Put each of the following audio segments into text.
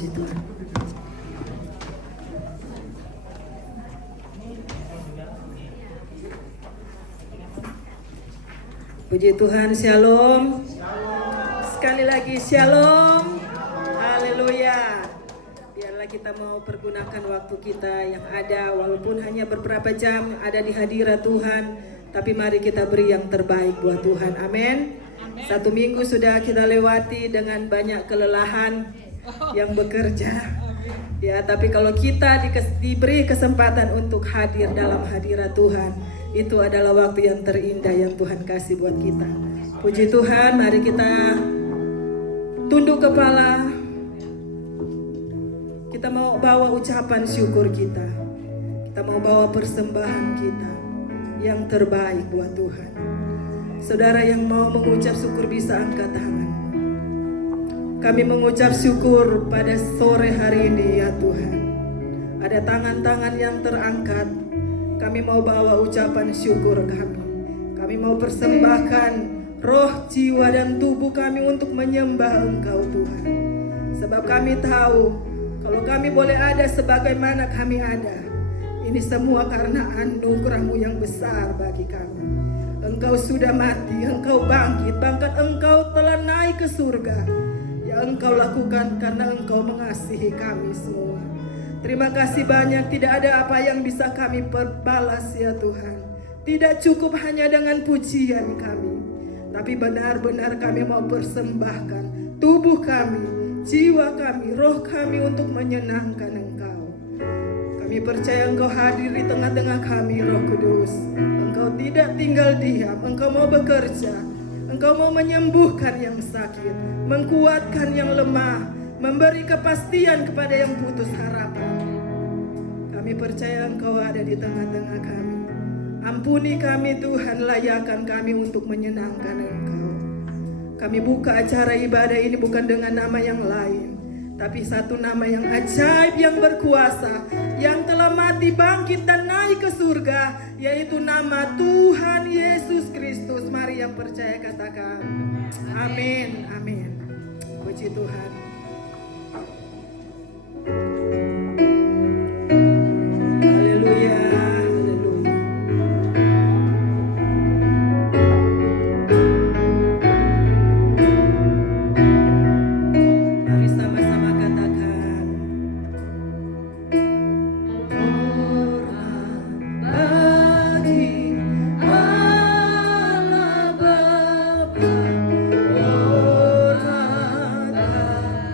Puji Tuhan. Puji Tuhan, shalom. Sekali lagi shalom. Haleluya. Biarlah kita mau pergunakan waktu kita yang ada, walaupun hanya beberapa jam ada di hadirat Tuhan, tapi mari kita beri yang terbaik buat Tuhan. Amin. Satu minggu sudah kita lewati dengan banyak kelelahan yang bekerja. Ya, tapi kalau kita diberi kesempatan untuk hadir dalam hadirat Tuhan, itu adalah waktu yang terindah yang Tuhan kasih buat kita. Puji Tuhan, mari kita tunduk kepala. Kita mau bawa ucapan syukur kita. Kita mau bawa persembahan kita yang terbaik buat Tuhan. Saudara yang mau mengucap syukur bisa angkat tangan. Kami mengucap syukur pada sore hari ini ya Tuhan. Ada tangan-tangan yang terangkat. Kami mau bawa ucapan syukur kami. Kami mau persembahkan roh, jiwa, dan tubuh kami untuk menyembah Engkau Tuhan. Sebab kami tahu kalau kami boleh ada sebagaimana kami ada, ini semua karena anugerah-Mu yang besar bagi kami. Engkau sudah mati, Engkau bangkit, bahkan Engkau telah naik ke surga. Yang Engkau lakukan karena Engkau mengasihi kami semua. Terima kasih banyak, tidak ada apa yang bisa kami perbalas ya Tuhan. Tidak cukup hanya dengan pujian kami, tapi benar-benar kami mau persembahkan tubuh kami, jiwa kami, roh kami untuk menyenangkan Engkau. Kami percaya Engkau hadir di tengah-tengah kami, Roh Kudus. Engkau tidak tinggal diam, Engkau mau bekerja. Engkau mau menyembuhkan yang sakit, menguatkan yang lemah, memberi kepastian kepada yang putus harapan. Kami percaya Engkau ada di tengah-tengah kami. Ampuni kami Tuhan, layakkan kami untuk menyenangkan Engkau. Kami buka acara ibadah ini bukan dengan nama yang lain, tapi satu nama yang ajaib, yang berkuasa, yang telah mati, bangkit, dan naik ke surga, yaitu nama Tuhan Yesus Kristus. Mari yang percaya katakan amin, amin. Puji Tuhan. Haleluya, haleluya. Mari sama-sama katakan bagi Allah Bapa, hormat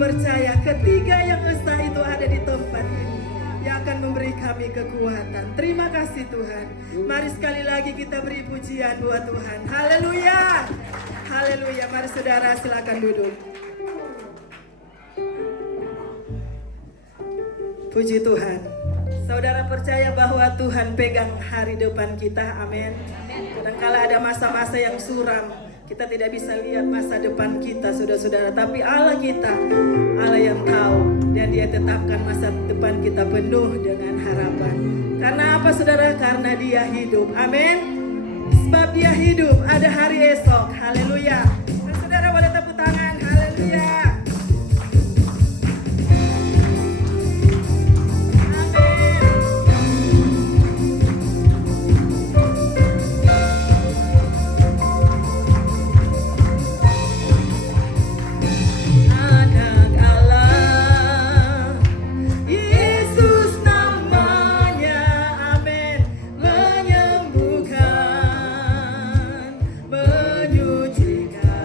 percaya ketiga yang esa itu ada di tempat ini, yang akan memberi kami kekuatan. Terima kasih Tuhan. Mari sekali lagi kita beri pujian buat Tuhan. Haleluya. Haleluya. Mari saudara silakan duduk. Puji Tuhan. Saudara percaya bahwa Tuhan pegang hari depan kita. Amin. Kadangkala ada masa-masa yang suram, kita tidak bisa lihat masa depan kita, saudara-saudara. Tapi Allah kita, Allah yang tahu, dan Dia tetapkan masa depan kita penuh dengan harapan. Karena apa saudara? Karena Dia hidup. Amin. Sebab Dia hidup, ada hari esok. Haleluya. Dan saudara boleh tepuk tangan. Haleluya. Menyucikan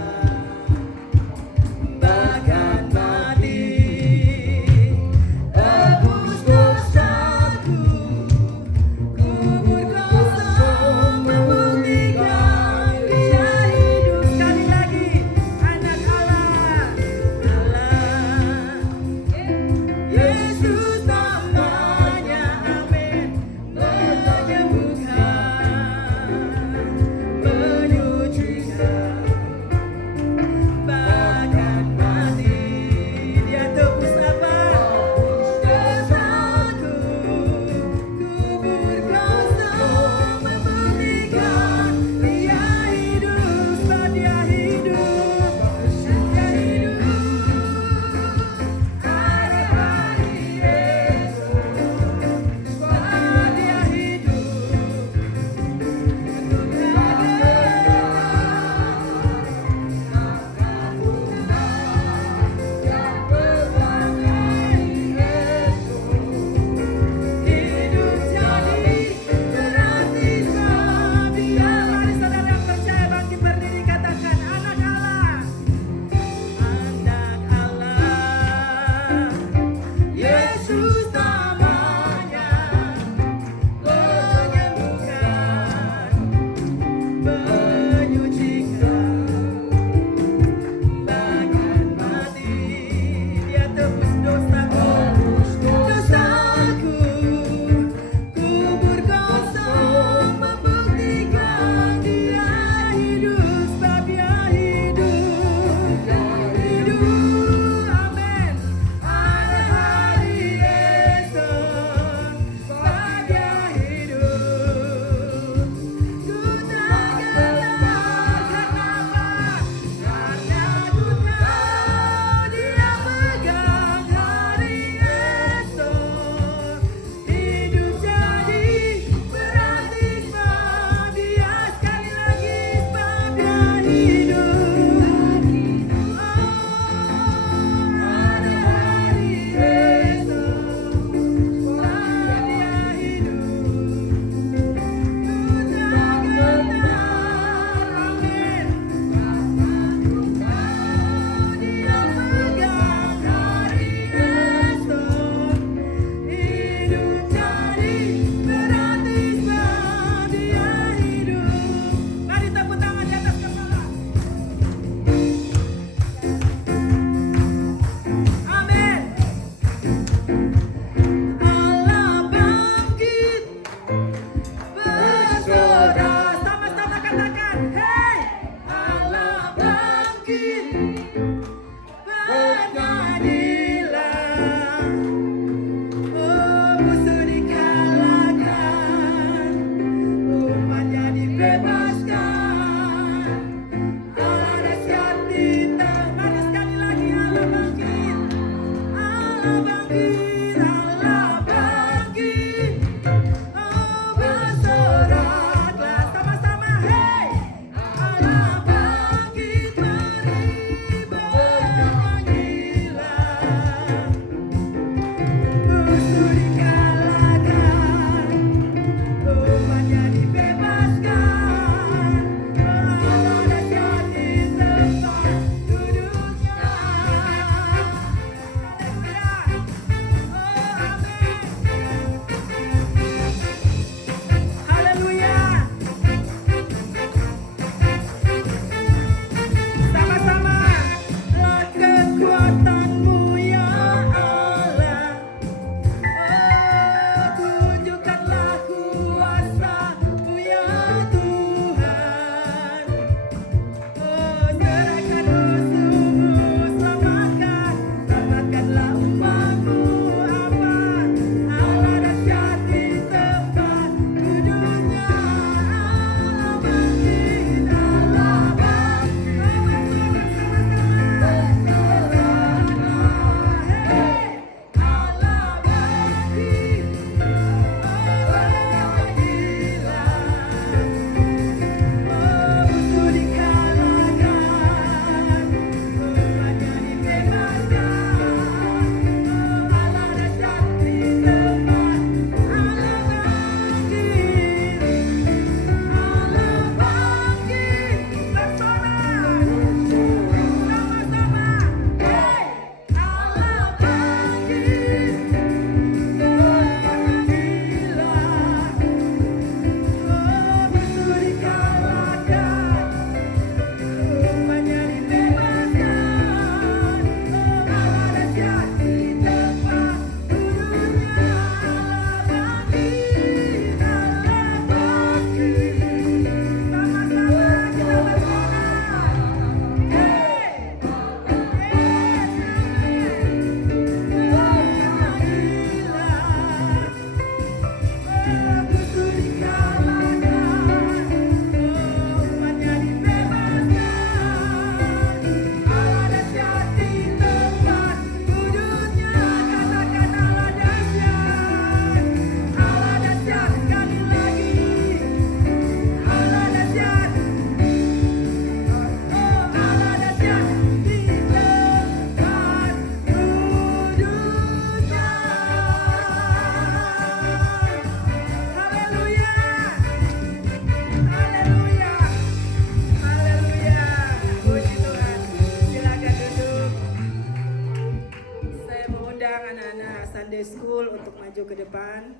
Sunday School untuk maju ke depan.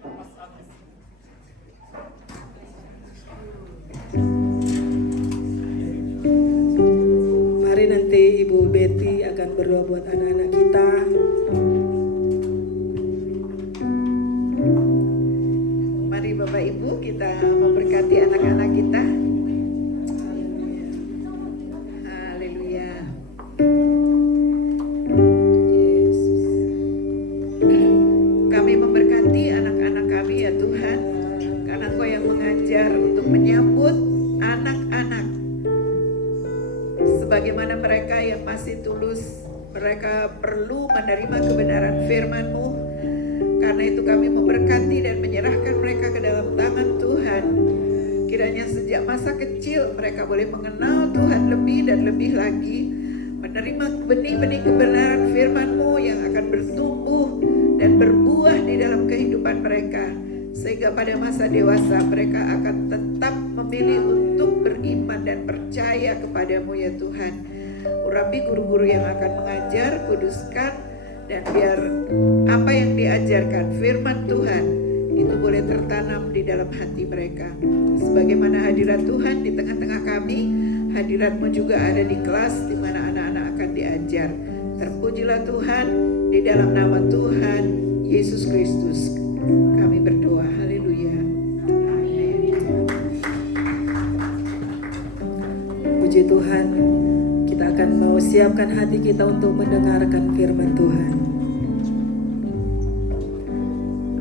Mari nanti Ibu Betty akan berdoa buat anak-anak kita. Mari Bapak Ibu kita memberkati anak-anak kita. Haleluya. Kami memberkati anak-anak kami ya Tuhan, karena Engkau yang mengajar untuk menyambut anak-anak sebagaimana mereka yang masih tulus. Mereka perlu menerima kebenaran firman-Mu. Karena itu kami memberkati dan menyerahkan mereka ke dalam tangan Tuhan. Kiranya sejak masa kecil mereka boleh mengenal Tuhan lebih dan lebih lagi, menerima benih-benih kebenaran firman-Mu yang akan bertumbuh dan berbuah di dalam kehidupan mereka, sehingga pada masa dewasa mereka akan tetap memilih untuk beriman dan percaya kepadamu ya Tuhan. Urapi guru-guru yang akan mengajar, kuduskan, dan biar apa yang diajarkan firman Tuhan itu boleh tertanam di dalam hati mereka. Sebagaimana hadirat Tuhan di tengah-tengah kami, hadirat-Mu juga ada di kelas di mana anak-anak akan diajar. Terpujilah Tuhan, di dalam nama Tuhan Yesus Kristus kami berdoa. Haleluya. Puji Tuhan, kita akan mau siapkan hati kita untuk mendengarkan firman Tuhan.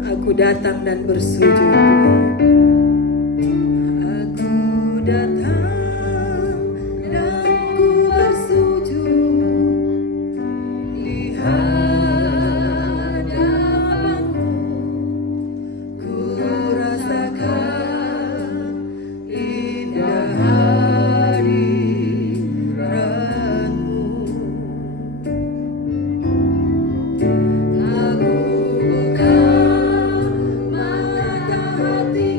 Aku datang dan bersujud Tuhan. Aku datang dan ku bersujud di hadapan-Mu. Ku rasakan indah hadirat-Mu. Aku buka mata hati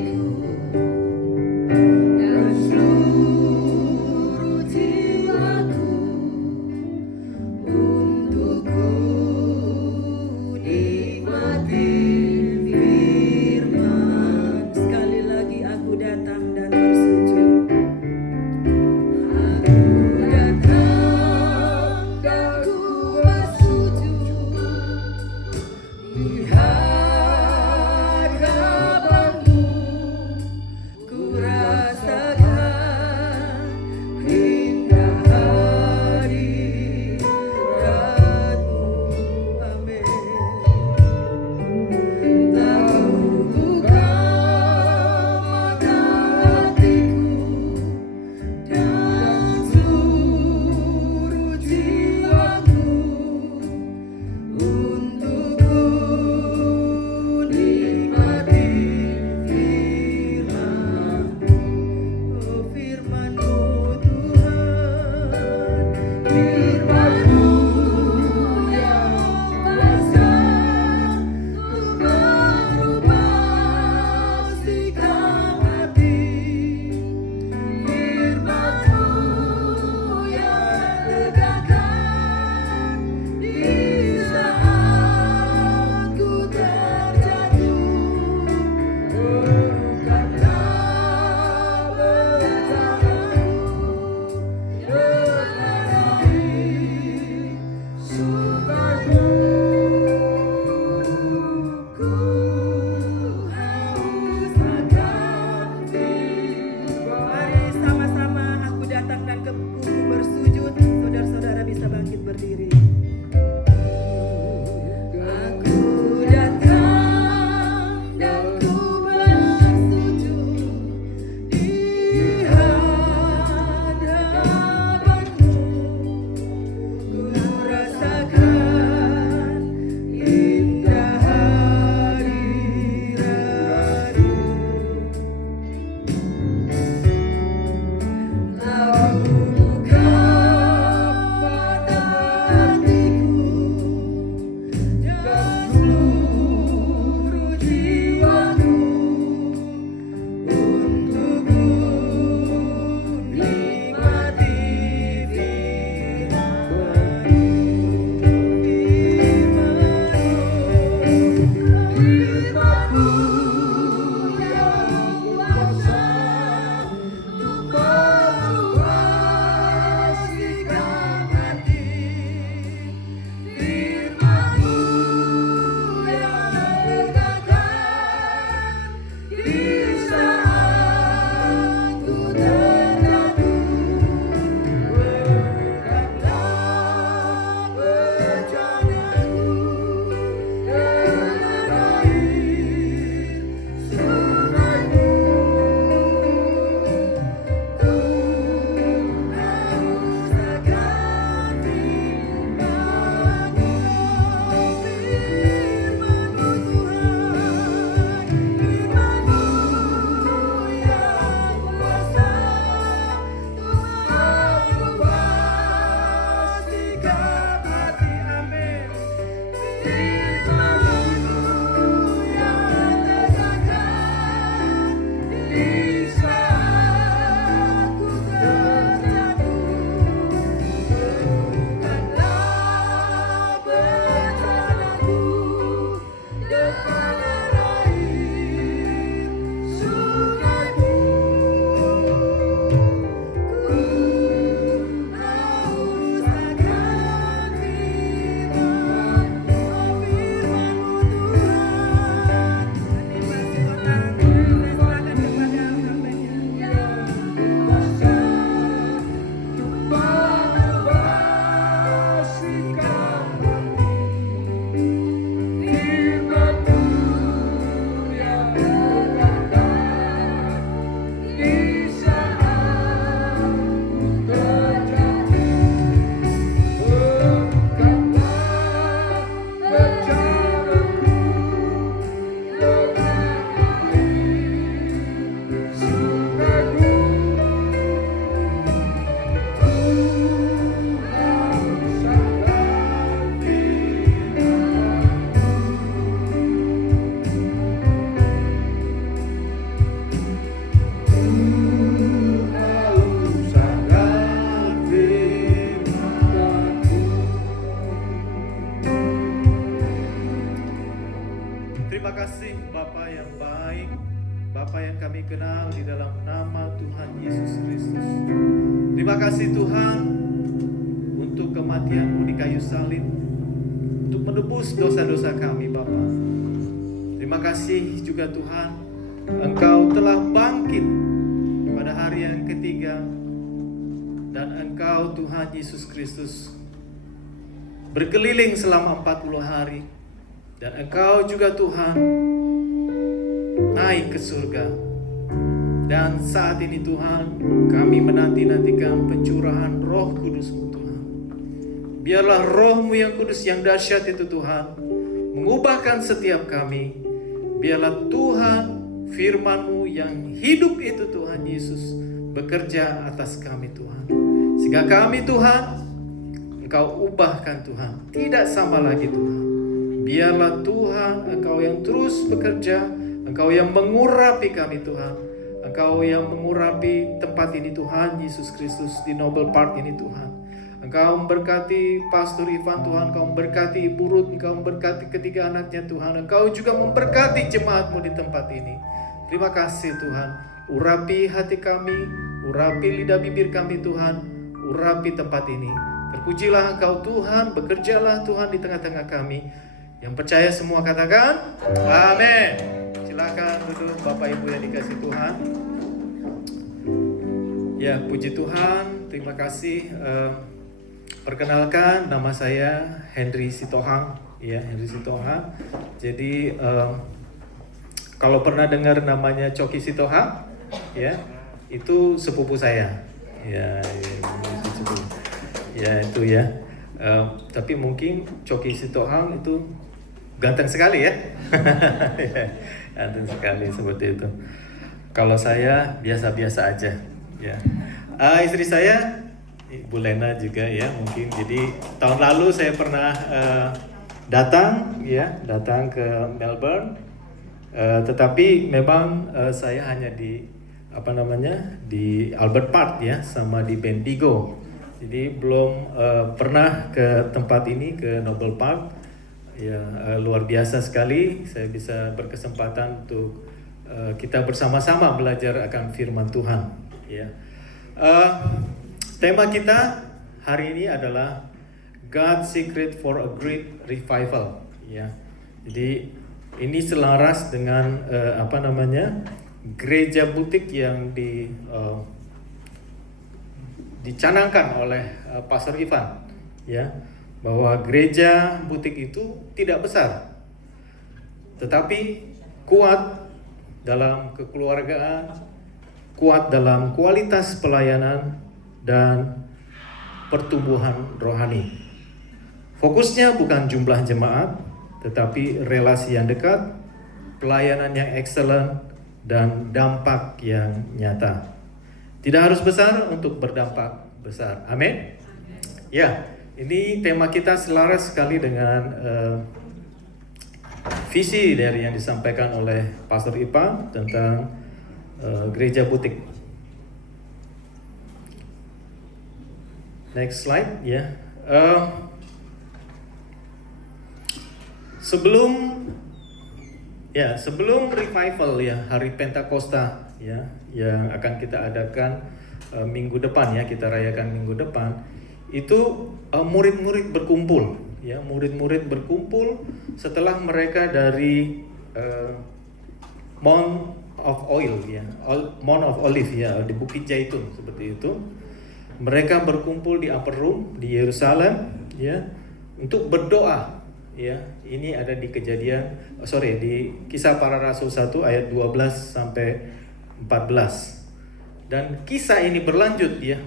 Terima kasih Bapa yang baik, Bapa yang kami kenal di dalam nama Tuhan Yesus Kristus. Terima kasih Tuhan untuk kematian-Mu di kayu salib, untuk menebus dosa-dosa kami Bapa. Terima kasih juga Tuhan, Engkau telah bangkit pada hari yang ketiga, dan Engkau Tuhan Yesus Kristus berkeliling selama 40 hari. Dan Engkau juga Tuhan naik ke surga. Dan saat ini Tuhan, kami menanti-nantikan pencurahan Roh Kudus-Mu Tuhan. Biarlah Roh-Mu yang kudus yang dahsyat itu Tuhan mengubahkan setiap kami. Biarlah Tuhan firman-Mu yang hidup itu Tuhan Yesus bekerja atas kami Tuhan. Sehingga kami Tuhan, Engkau ubahkan Tuhan, tidak sama lagi Tuhan. Biarlah Tuhan, Engkau yang terus bekerja, Engkau yang mengurapi kami Tuhan, Engkau yang mengurapi tempat ini Tuhan Yesus Kristus di Noble Park ini Tuhan. Engkau memberkati Pastor Ivan Tuhan, Engkau memberkati Ibu Ruth, Engkau memberkati ketiga anaknya Tuhan, Engkau juga memberkati jemaat-Mu di tempat ini. Terima kasih Tuhan, urapi hati kami, urapi lidah bibir kami Tuhan, urapi tempat ini. Terpujilah Engkau Tuhan, bekerjalah Tuhan di tengah-tengah kami. Yang percaya semua katakan, amin. Silakan duduk Bapak Ibu yang dikasihi Tuhan. Ya, puji Tuhan, terima kasih. Perkenalkan, nama saya Henry Sitohang. Ya, Henry Sitohang. Jadi kalau pernah dengar namanya Coki Sitohang, ya, itu sepupu saya. Ya itu ya. Tapi mungkin Coki Sitohang itu ganteng sekali ya. Ganteng sekali seperti itu. Kalau saya biasa-biasa aja. Ya. Istri saya Ibu Lena juga ya mungkin. Jadi tahun lalu saya pernah datang ke Melbourne. Tetapi memang saya hanya di di Albert Park ya, sama di Bendigo. Jadi belum pernah ke tempat ini, ke Noble Park. Ya, luar biasa sekali saya bisa berkesempatan untuk kita bersama-sama belajar akan firman Tuhan. Ya. Tema kita hari ini adalah God's Secret for a Great Revival. Ya. Jadi ini selaras dengan gereja butik yang dicanangkan oleh Pastor Ivan, ya, bahwa gereja butik itu tidak besar, tetapi kuat dalam kekeluargaan, kuat dalam kualitas pelayanan dan pertumbuhan rohani. Fokusnya bukan jumlah jemaat, tetapi relasi yang dekat, pelayanan yang excellent, dan dampak yang nyata. Tidak harus besar untuk berdampak besar. Amin. Ya, ini tema kita selaras sekali dengan visi dari yang disampaikan oleh Pastor Ipa tentang gereja butik. Next slide ya. Sebelum revival ya, hari Pentakosta ya, yang akan kita adakan minggu depan ya, kita rayakan minggu depan, itu murid-murid berkumpul ya, murid-murid berkumpul setelah mereka dari Mount of Olive ya, di Bukit Zaitun seperti itu. Mereka berkumpul di upper room di Yerusalem ya, untuk berdoa ya. Ini ada di di Kisah Para Rasul 1 ayat 12 sampai 14. Dan kisah ini berlanjut ya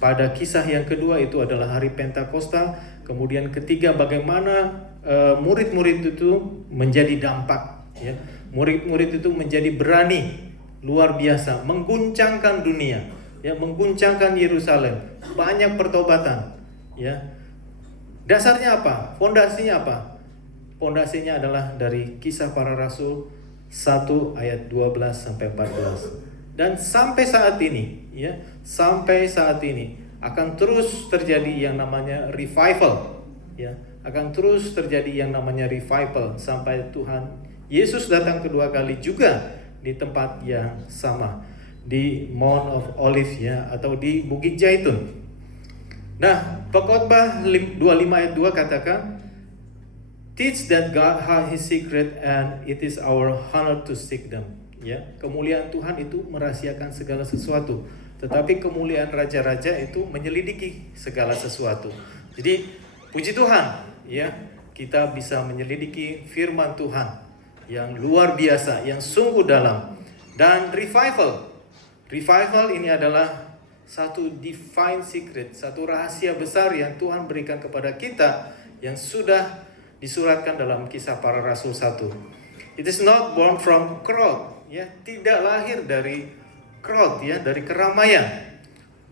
pada kisah yang kedua, itu adalah hari Pentakosta. Kemudian ketiga, bagaimana murid-murid itu menjadi dampak ya. Murid-murid itu menjadi berani luar biasa, mengguncangkan dunia ya, mengguncangkan Yerusalem. Banyak pertobatan ya. Dasarnya apa? Fondasinya apa? Fondasinya adalah dari Kisah Para Rasul 1 ayat 12 sampai 14. Dan sampai saat ini ya, sampai saat ini akan terus terjadi yang namanya revival ya. akan terus terjadi yang namanya revival sampai Tuhan Yesus datang kedua kali juga di tempat yang sama, di Mount of Olives ya, atau di Bukit Zaitun. Nah, Pengkhotbah 25 ayat 2 katakan, teach that God has His secret and it is our honor to seek them. Ya, kemuliaan Tuhan itu merahasiakan segala sesuatu, tetapi kemuliaan raja-raja itu menyelidiki segala sesuatu. Jadi puji Tuhan, ya, kita bisa menyelidiki firman Tuhan yang luar biasa, yang sungguh dalam. Dan revival ini adalah satu divine secret, satu rahasia besar yang Tuhan berikan kepada kita, yang sudah disuratkan dalam Kisah Para Rasul 1. It is not born from crowd, ya, tidak lahir dari crowd, ya, dari keramaian,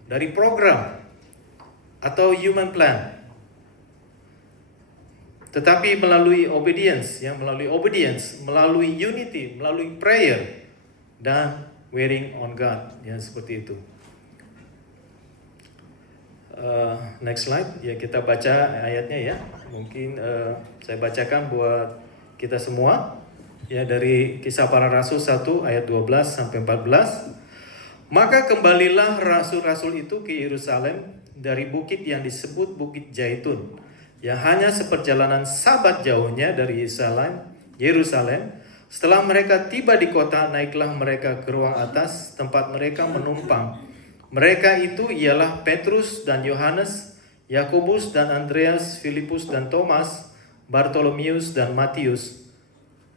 dari program atau human plan, tetapi melalui obedience, ya, melalui unity, melalui prayer dan waiting on God, ya, seperti itu. Next slide, ya, kita baca ayatnya, ya. Mungkin saya bacakan buat kita semua, ya, dari Kisah Para Rasul 1 ayat 12 sampai 14. Maka kembalilah rasul-rasul itu ke Yerusalem dari bukit yang disebut Bukit Zaitun, yang hanya seperjalanan sabat jauhnya dari Yerusalem. Setelah mereka tiba di kota, naiklah mereka ke ruang atas tempat mereka menumpang. Mereka itu ialah Petrus dan Yohanes, Yakobus dan Andreas, Filipus dan Thomas, Bartolomeus dan Matius,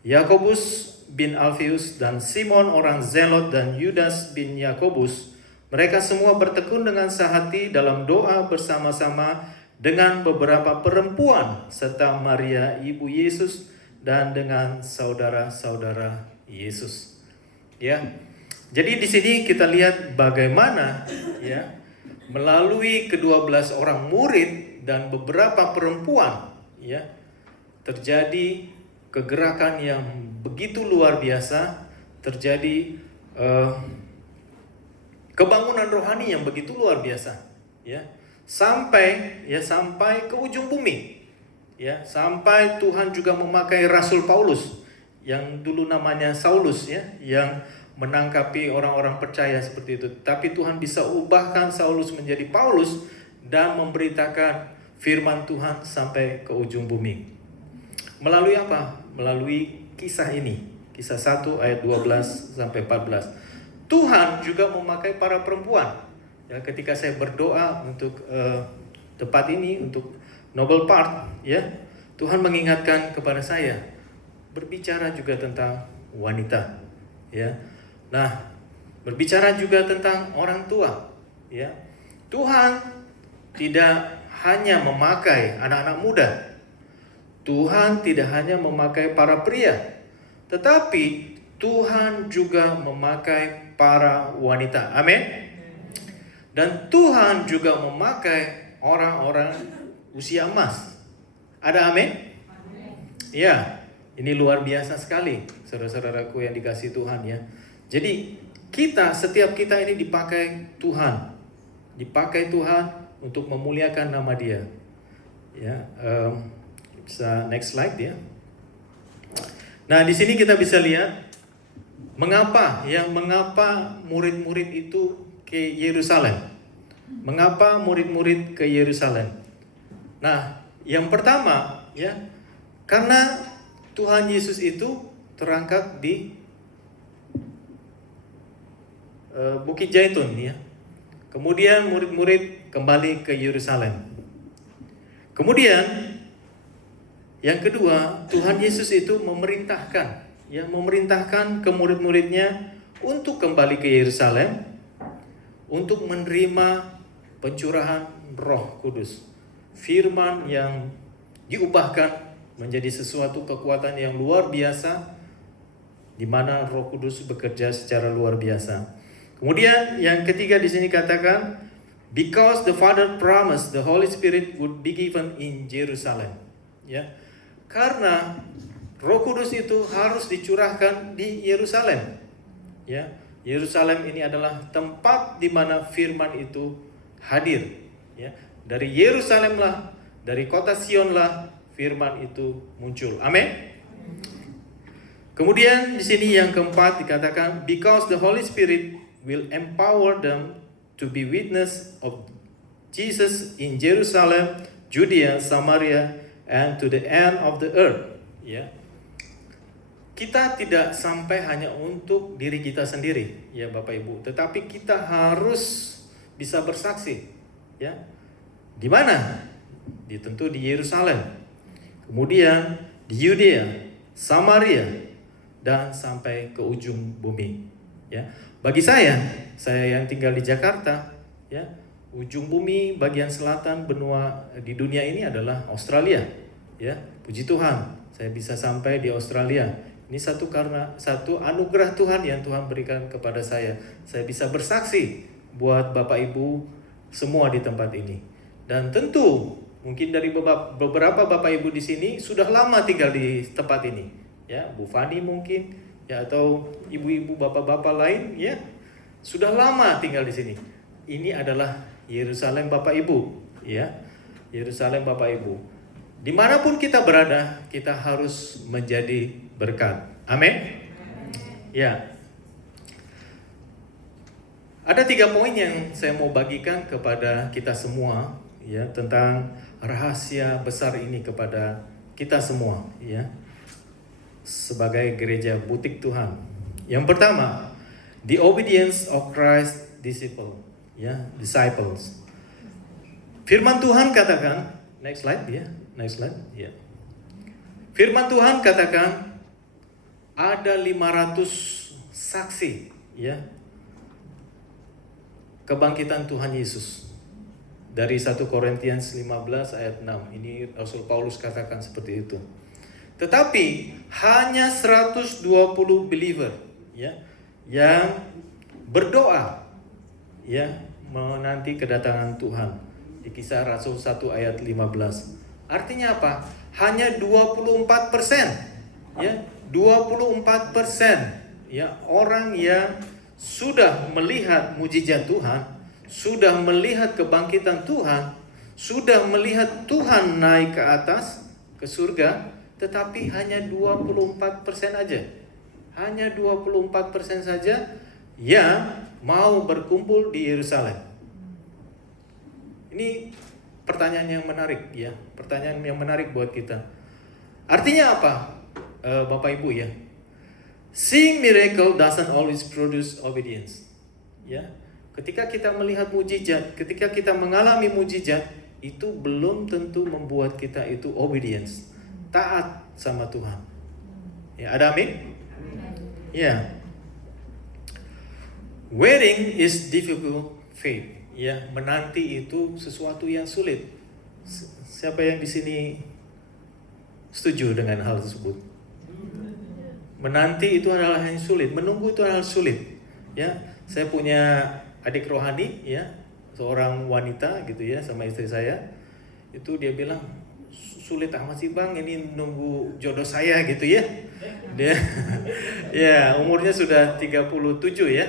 Yakobus bin Alfius dan Simon orang Zelot dan Yudas bin Yakobus. Mereka semua bertekun dengan sehati dalam doa bersama-sama dengan beberapa perempuan serta Maria ibu Yesus dan dengan saudara-saudara Yesus. Ya. Jadi di sini kita lihat bagaimana, ya, melalui ke-12 orang murid dan beberapa perempuan, ya, terjadi kegerakan yang begitu luar biasa, terjadi kebangunan rohani yang begitu luar biasa, ya, sampai ke ujung bumi, ya, sampai Tuhan juga memakai Rasul Paulus yang dulu namanya Saulus, ya, yang menangkapi orang-orang percaya seperti itu. Tapi Tuhan bisa ubahkan Saulus menjadi Paulus dan memberitakan firman Tuhan sampai ke ujung bumi. Melalui apa? Melalui kisah ini. Kisah 1 ayat 12 sampai 14. Tuhan juga memakai para perempuan. Ya, ketika saya berdoa untuk tempat ini, untuk Noble Park, ya, Tuhan mengingatkan kepada saya berbicara juga tentang wanita, ya. Nah, berbicara juga tentang orang tua, ya. Tuhan tidak hanya memakai anak-anak muda. Tuhan tidak hanya memakai para pria, tetapi Tuhan juga memakai para wanita. Amin. Dan Tuhan juga memakai orang-orang usia emas. Ada amin? Ya, ini luar biasa sekali, saudara-saudaraku yang dikasihi Tuhan, ya. Jadi setiap kita ini dipakai Tuhan untuk memuliakan nama Dia. Ya, bisa next slide, ya. Nah, di sini kita bisa lihat mengapa murid-murid itu ke Yerusalem. Mengapa murid-murid ke Yerusalem? Nah, yang pertama, ya, karena Tuhan Yesus itu terangkat di Bukit Zaitun, ya. Kemudian murid-murid kembali ke Yerusalem. Kemudian yang kedua, Tuhan Yesus itu memerintahkan ke murid-muridnya untuk kembali ke Yerusalem untuk menerima pencurahan Roh Kudus. Firman yang diubahkan menjadi sesuatu kekuatan yang luar biasa, di mana Roh Kudus bekerja secara luar biasa. Kemudian yang ketiga di sini katakan, because the Father promised the Holy Spirit would be given in Jerusalem. Ya, karena Roh Kudus itu harus dicurahkan di Yerusalem. Ya, Yerusalem ini adalah tempat di mana firman itu hadir. Ya, dari Yerusalem lah, dari kota Sion lah, firman itu muncul. Amin. Kemudian di sini yang keempat dikatakan, because the Holy Spirit will empower them to be witness of Jesus in Jerusalem, Judea, Samaria, and to the end of the earth. Ya, kita tidak sampai hanya untuk diri kita sendiri, ya Bapak Ibu, tetapi kita harus bisa bersaksi. Ya, di mana? Tentu di Yerusalem, kemudian di Yudea, Samaria, dan sampai ke ujung bumi. Ya, bagi saya yang tinggal di Jakarta, ya, ujung bumi bagian selatan benua di dunia ini adalah Australia. Ya, puji Tuhan, saya bisa sampai di Australia. Ini satu anugerah Tuhan yang Tuhan berikan kepada saya. Saya bisa bersaksi buat Bapak Ibu semua di tempat ini. Dan tentu mungkin dari beberapa Bapak Ibu di sini sudah lama tinggal di tempat ini. Ya, Bu Fani mungkin, ya, atau ibu-ibu, bapak-bapak lain, ya, sudah lama tinggal di sini. Ini adalah Yerusalem Bapak Ibu, ya, Yerusalem Bapak Ibu. Dimanapun kita berada, kita harus menjadi berkat. Amin. Ya. Ada 3 poin yang saya mau bagikan kepada kita semua, ya, tentang rahasia besar ini kepada kita semua, ya, sebagai gereja butik Tuhan. Yang pertama, the obedience of Christ disciples. Firman Tuhan katakan, next slide, ya. Firman Tuhan katakan ada 500 saksi, ya, kebangkitan Tuhan Yesus. Dari 1 Korintians 15 ayat 6. Ini Rasul Paulus katakan seperti itu. Tetapi hanya 120 believer, ya, yang berdoa, ya, menanti kedatangan Tuhan. Di Kisah Rasul 1 ayat 15. Artinya apa? Hanya 24%, ya, 24%, ya, orang yang sudah melihat mujizat Tuhan, sudah melihat kebangkitan Tuhan, sudah melihat Tuhan naik ke atas ke surga. Tetapi hanya 24% aja. Hanya 24% saja yang mau berkumpul di Yerusalem. Ini pertanyaan yang menarik, ya. Pertanyaan yang menarik buat kita. Artinya apa, Bapak Ibu, ya? Seeing miracle doesn't always produce obedience. Ya. Ketika kita melihat mujizat, ketika kita mengalami mujizat, itu belum tentu membuat kita itu obedience, taat sama Tuhan. Ya, ada amin? Ya. Waiting is difficult faith. Ya, menanti itu sesuatu yang sulit. Siapa yang di sini setuju dengan hal tersebut? Menanti itu adalah yang sulit, menunggu itu adalah sulit. Ya, saya punya adik rohani, ya, seorang wanita gitu, ya, sama istri saya. Itu dia bilang, sulit amat sih Bang, ini nunggu jodoh saya gitu, ya. Dia ya, umurnya sudah 37, ya.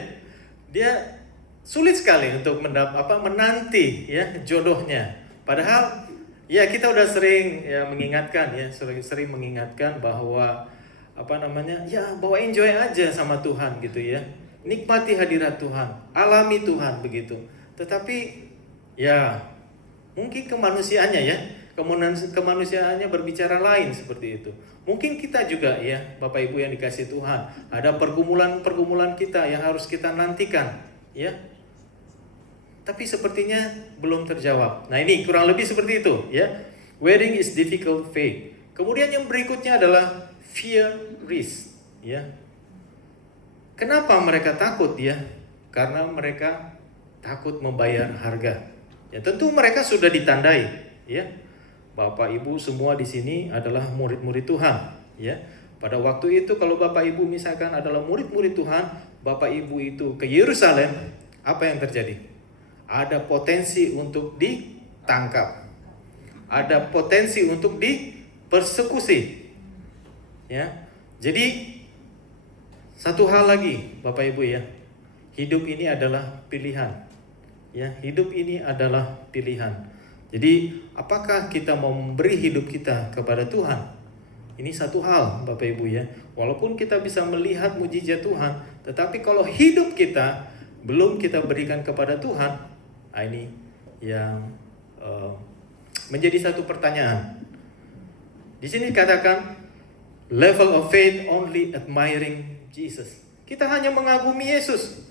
Dia sulit sekali untuk menanti, ya, jodohnya. Padahal ya kita udah sering, ya, mengingatkan, ya, sering mengingatkan bahwa ya, bawa enjoy aja sama Tuhan gitu, ya. Nikmati hadirat Tuhan, alami Tuhan begitu. Tetapi ya mungkin kemanusiaannya, ya, kemanusiaannya berbicara lain seperti itu. Mungkin kita juga, ya, Bapak Ibu yang dikasihi Tuhan, ada pergumulan kita yang harus kita nantikan, ya. Tapi sepertinya belum terjawab. Nah, ini kurang lebih seperti itu, ya. Waiting is difficult faith. Kemudian yang berikutnya adalah fear risk, ya. Kenapa mereka takut, ya? Karena mereka takut membayar harga. Ya, tentu mereka sudah ditandai, ya. Bapak Ibu semua di sini adalah murid-murid Tuhan, ya. Pada waktu itu kalau Bapak Ibu misalkan adalah murid-murid Tuhan, Bapak Ibu itu ke Yerusalem, apa yang terjadi? Ada potensi untuk ditangkap. Ada potensi untuk dipersekusi. Ya. Jadi satu hal lagi Bapak Ibu, ya. Hidup ini adalah pilihan. Ya, hidup ini adalah pilihan. Jadi apakah kita mau memberi hidup kita kepada Tuhan? Ini satu hal Bapak Ibu ya. Walaupun kita bisa melihat mujizat Tuhan, tetapi kalau hidup kita belum kita berikan kepada Tuhan, ini yang menjadi satu pertanyaan. Di sini katakan level of faith only admiring Jesus. Kita hanya mengagumi Yesus.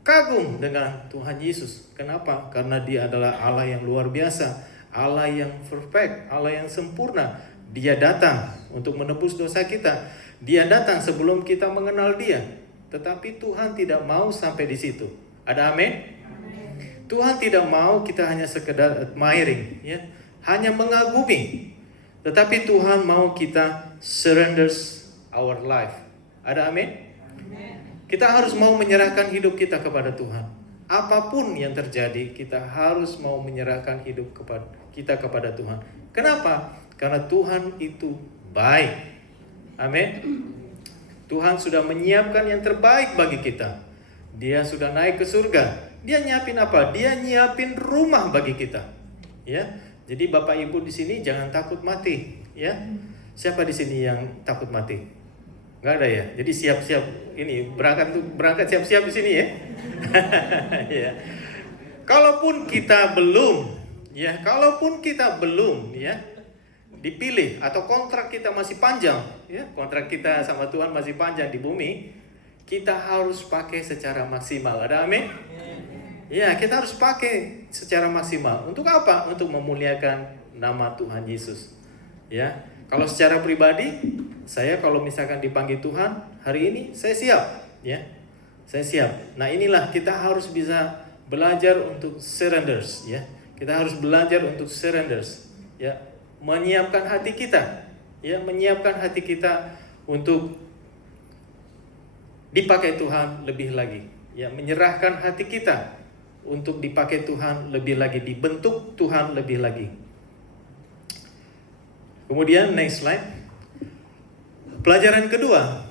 Kagum dengan Tuhan Yesus. Kenapa? Karena Dia adalah Allah yang luar biasa, Allah yang perfect, Allah yang sempurna. Dia datang untuk menebus dosa kita. Dia datang sebelum kita mengenal Dia. Tetapi Tuhan tidak mau sampai di situ. Ada amin? Tuhan tidak mau kita hanya sekedar admiring, ya, hanya mengagumi. Tetapi Tuhan mau kita surrenders our life. Ada amin? Kita harus mau menyerahkan hidup kita kepada Tuhan. Apapun yang terjadi, kita harus mau menyerahkan hidup kita kepada Tuhan. Kenapa? Karena Tuhan itu baik. Amin. Tuhan sudah menyiapkan yang terbaik bagi kita. Dia sudah naik ke surga. Dia nyiapin apa? Dia nyiapin rumah bagi kita. Ya. Jadi Bapak Ibu di sini jangan takut mati, ya. Siapa di sini yang takut mati? Nggak ada ya. Jadi siap-siap ini berangkat siap-siap di sini ya. Ya. Kalaupun kita belum ya dipilih atau kontrak kita masih panjang, ya, kontrak kita sama Tuhan masih panjang di bumi, kita harus pakai secara maksimal. Ada amin? Ya, kita harus pakai secara maksimal. Untuk apa? Untuk memuliakan nama Tuhan Yesus. Ya. Kalau secara pribadi, saya kalau misalkan dipanggil Tuhan hari ini, saya siap, ya. Saya siap. Nah, inilah kita harus bisa belajar untuk surrenders, ya. Kita harus belajar untuk surrenders, ya. Menyiapkan hati kita, ya, menyiapkan hati kita untuk dipakai Tuhan lebih lagi, ya, menyerahkan hati kita untuk dipakai Tuhan lebih lagi, dibentuk Tuhan lebih lagi. Kemudian next slide. Pelajaran kedua,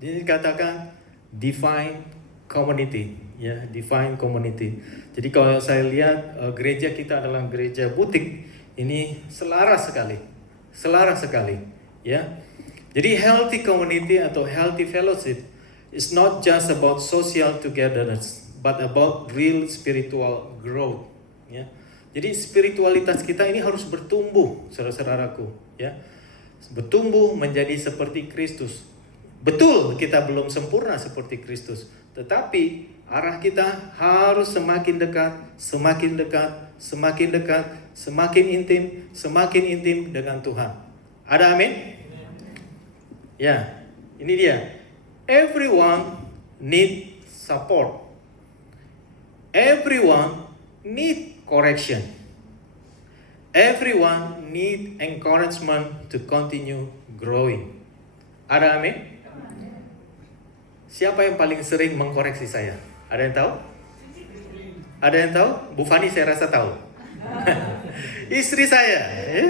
ini dikatakan divine community, ya, divine community. Jadi kalau saya lihat gereja kita adalah gereja butik, ini selaras sekali, ya. Jadi healthy community atau healthy fellowship is not just about social togetherness, but about real spiritual growth, ya. Jadi spiritualitas kita ini harus bertumbuh, saudara-saudaraku, ya. Bertumbuh menjadi seperti Kristus. Betul, kita belum sempurna seperti Kristus, tetapi arah kita harus semakin dekat, semakin intim dengan Tuhan. Ada amin? Ya, ini dia. Everyone need support. Everyone need correction. Everyone need encouragement to continue growing. Ada amin? Siapa yang paling sering mengkoreksi saya? Ada yang tahu? Ada yang tahu? Bu Fani saya rasa tahu. Istri saya, ya?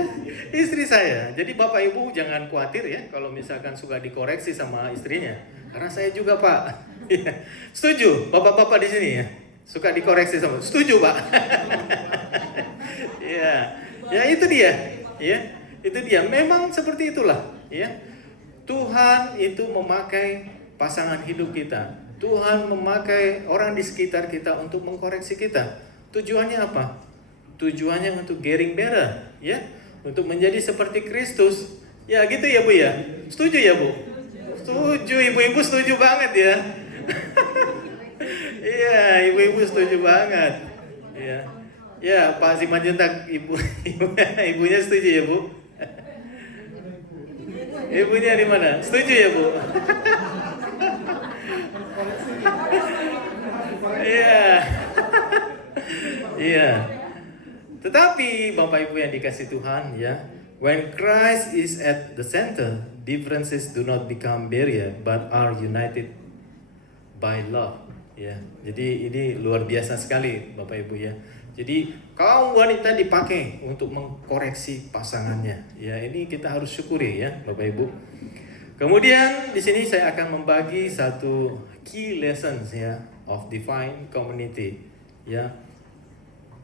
Istri saya. Jadi Bapak Ibu jangan khawatir ya kalau misalkan suka dikoreksi sama istrinya. Karena saya juga, Pak. Setuju? Bapak-bapak di sini ya? Suka dikoreksi sama. Setuju, Pak? Ya. Ya itu dia, ya. Itu dia. Memang seperti itulah, ya. Tuhan itu memakai pasangan hidup kita. Tuhan memakai orang di sekitar kita untuk mengkoreksi kita. Tujuannya apa? Tujuannya untuk getting better, ya. Untuk menjadi seperti Kristus. Ya gitu ya Bu ya. Setuju ya Bu? Setuju, ibu-ibu setuju banget ya. Iya, ibu-ibu setuju banget. Ya. Ya, Pak Simanjuntak, ibunya setuju ya Bu? Ibunya di mana? Setuju ya Bu? Iya. Iya. Tetapi Bapak Ibu yang dikasih Tuhan ya, when Christ is at the center, differences do not become barrier but are united by love. Ya. Jadi ini luar biasa sekali Bapak Ibu ya. Jadi kaum wanita dipakai untuk mengkoreksi pasangannya. Ya, ini kita harus syukuri ya, Bapak Ibu. Kemudian di sini saya akan membagi satu key lessons ya of divine community. Ya.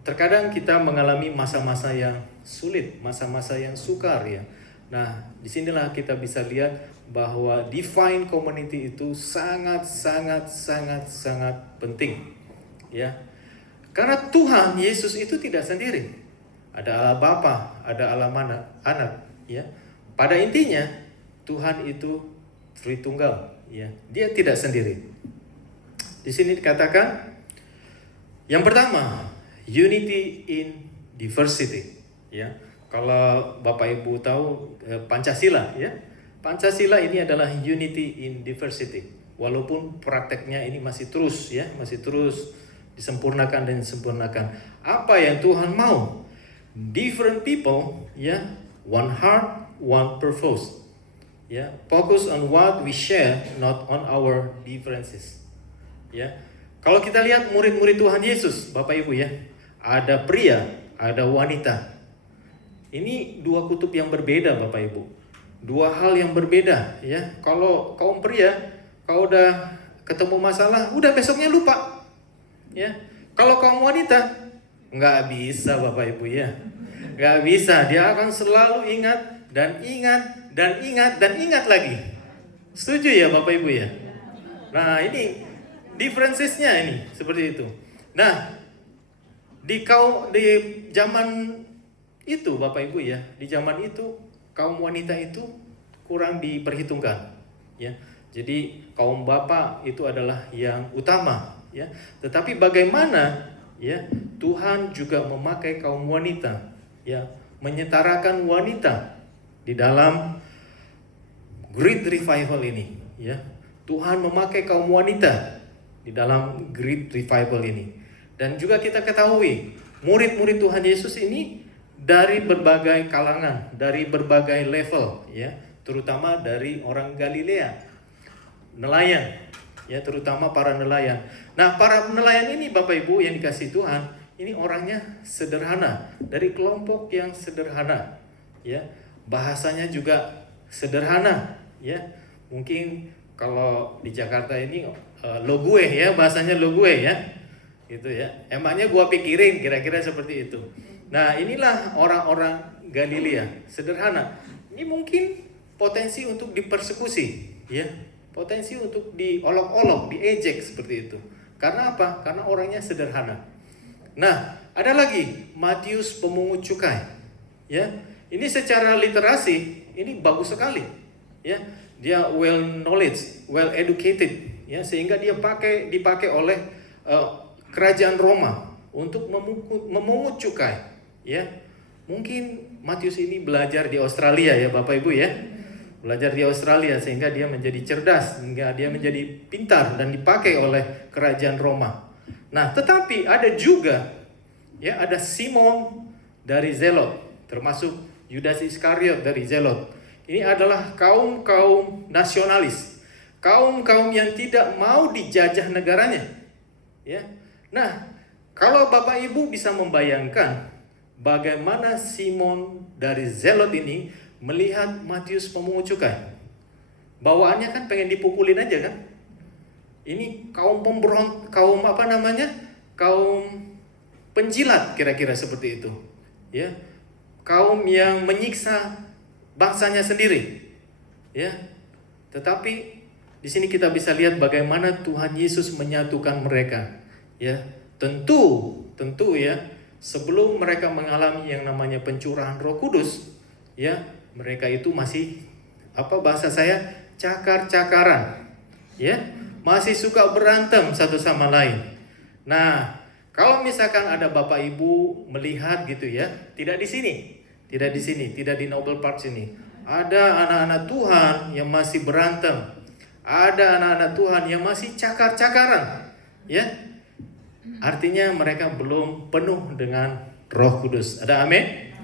terkadang kita mengalami masa-masa yang sulit, masa-masa yang sukar ya. Nah, disinilah kita bisa lihat bahwa divine community itu sangat penting ya. Karena Tuhan Yesus itu tidak sendiri. Ada Allah Bapa, ada Allah Anak ya. Pada intinya Tuhan itu Tritunggal ya. Dia tidak sendiri. Di sini dikatakan yang pertama, unity in diversity ya. Kalau Bapak Ibu tahu Pancasila ya. Pancasila ini adalah unity in diversity. Walaupun prakteknya ini masih terus disempurnakan dan disempurnakan. Apa yang Tuhan mau? Different people ya, one heart, one purpose. Ya, focus on what we share, not on our differences. Ya. Kalau kita lihat murid-murid Tuhan Yesus, Bapak Ibu ya, ada pria, ada wanita. Ini dua kutub yang berbeda, Bapak Ibu. Dua hal yang berbeda ya. Kalau kaum pria, kalau udah ketemu masalah, udah besoknya lupa. Ya. Kalau kaum wanita, nggak bisa Bapak Ibu ya. Nggak bisa, dia akan selalu ingat dan ingat dan ingat dan ingat lagi. Setuju ya Bapak Ibu ya? Nah ini differencesnya ini seperti itu. Nah di zaman itu Bapak Ibu ya, di zaman itu kaum wanita itu kurang diperhitungkan ya. Jadi kaum bapak itu adalah yang utama ya. Tetapi bagaimana ya Tuhan juga memakai kaum wanita ya, menyetarakan wanita di dalam Great Revival ini ya. Tuhan memakai kaum wanita di dalam Great Revival ini. Dan juga kita ketahui murid-murid Tuhan Yesus ini dari berbagai kalangan, dari berbagai level ya, terutama dari orang Galilea, nelayan ya, terutama para nelayan. Nah, para nelayan ini Bapak Ibu yang dikasihi Tuhan, ini orangnya sederhana, dari kelompok yang sederhana ya. Bahasanya juga sederhana ya. Mungkin kalau di Jakarta ini lo gue ya, bahasanya lo gue ya. Gitu ya. Emangnya gua pikirin, kira-kira seperti itu. Nah, inilah orang-orang Galilea, sederhana. Ini mungkin potensi untuk dipersekusi, ya. Potensi untuk diolok-olok, diejek seperti itu. Karena apa? Karena orangnya sederhana. Nah, ada lagi Matius pemungut cukai. Ya. Ini secara literasi ini bagus sekali. Ya. Dia well knowledge, well educated, ya, sehingga dia dipakai oleh kerajaan Roma untuk memungut cukai. Ya, mungkin Matius ini belajar di Australia ya Bapak Ibu ya, belajar di Australia sehingga dia menjadi cerdas, sehingga dia menjadi pintar dan dipakai oleh kerajaan Roma. Nah, tetapi ada juga ya, ada Simon dari Zelot, termasuk Yudas Iskariot dari Zelot. Ini adalah kaum nasionalis, kaum yang tidak mau dijajah negaranya. Ya, nah kalau Bapak Ibu bisa membayangkan bagaimana Simon dari Zelot ini melihat Matius pemungut cukai. Bawaannya kan pengen dipukulin aja kan. Ini kaum kaum penjilat kira-kira seperti itu. Ya. Kaum yang menyiksa bangsanya sendiri. Ya. Tetapi di sini kita bisa lihat bagaimana Tuhan Yesus menyatukan mereka. Ya. Tentu ya, sebelum mereka mengalami yang namanya pencurahan Roh Kudus, ya, mereka itu masih bahasa saya cakar-cakaran, ya, masih suka berantem satu sama lain. Nah, kalau misalkan ada Bapak Ibu melihat gitu ya, tidak di sini, tidak di Noble Park sini, ada anak-anak Tuhan yang masih berantem, ada anak-anak Tuhan yang masih cakar-cakaran, ya. Artinya mereka belum penuh dengan Roh Kudus. Ada amin?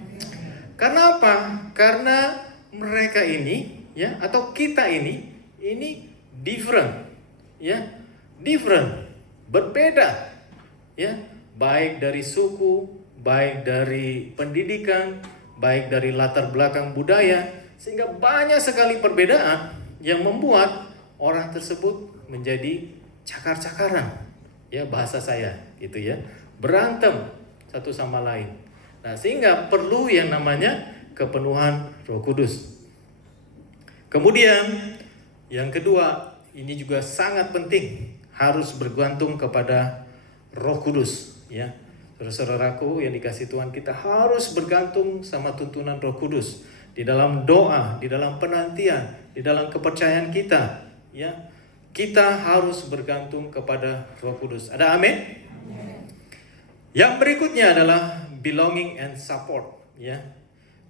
Karena apa? Karena mereka ini ya, atau kita ini different. Ya, different. Berbeda. Ya, baik dari suku, baik dari pendidikan, baik dari latar belakang budaya, sehingga banyak sekali perbedaan yang membuat orang tersebut menjadi cakar-cakaran. Ya, bahasa saya gitu ya, berantem satu sama lain. Nah, sehingga perlu yang namanya kepenuhan Roh Kudus. Kemudian yang kedua, ini juga sangat penting, harus bergantung kepada Roh Kudus, ya. Saudara-saudaraku yang dikasihi Tuhan, kita harus bergantung sama tuntunan Roh Kudus di dalam doa, di dalam penantian, di dalam kepercayaan kita, ya. Kita harus bergantung kepada Roh Kudus. Ada amin? Yang berikutnya adalah belonging and support, ya.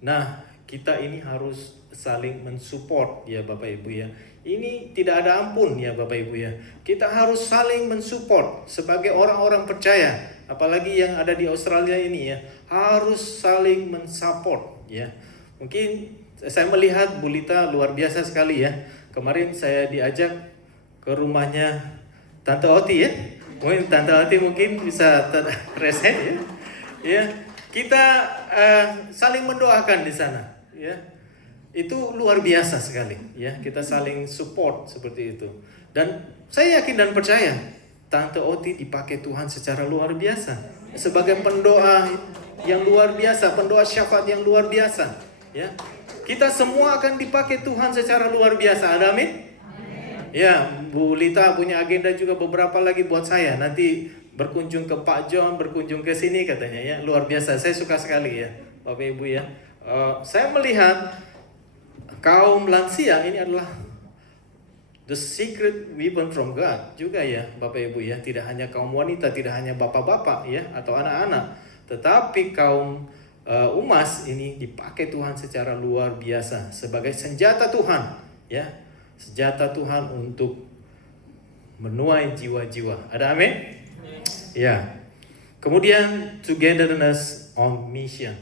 Nah, kita ini harus saling mensupport, ya Bapak Ibu, ya. Ini tidak ada ampun, ya Bapak Ibu, ya. Kita harus saling mensupport sebagai orang-orang percaya, apalagi yang ada di Australia ini, ya. Harus saling mensupport, ya. Mungkin saya melihat Bu Lita luar biasa sekali, ya. Kemarin saya diajak ke rumahnya Tante Oti, ya. Mungkin Tante Oti mungkin bisa reset, ya. Ya, kita saling mendoakan di sana, ya. Itu luar biasa sekali, ya. Kita saling support seperti itu. Dan saya yakin dan percaya Tante Oti dipakai Tuhan secara luar biasa sebagai pendoa yang luar biasa, pendoa syafaat yang luar biasa, ya. Kita semua akan dipakai Tuhan secara luar biasa. Ada amin? Ya, Bu Lita punya agenda juga beberapa lagi buat saya. Nanti berkunjung ke Pak John, berkunjung ke sini katanya, ya. Luar biasa. Saya suka sekali, ya, Bapak Ibu, ya. Saya melihat kaum lansia ini adalah the secret weapon from God juga, ya Bapak Ibu, ya. Tidak hanya kaum wanita, tidak hanya bapak-bapak, ya, atau anak-anak, tetapi kaum umas ini dipakai Tuhan secara luar biasa sebagai senjata Tuhan, ya. Senjata Tuhan untuk menuai jiwa-jiwa. Ada amin? Ya. Kemudian togetherness on mission.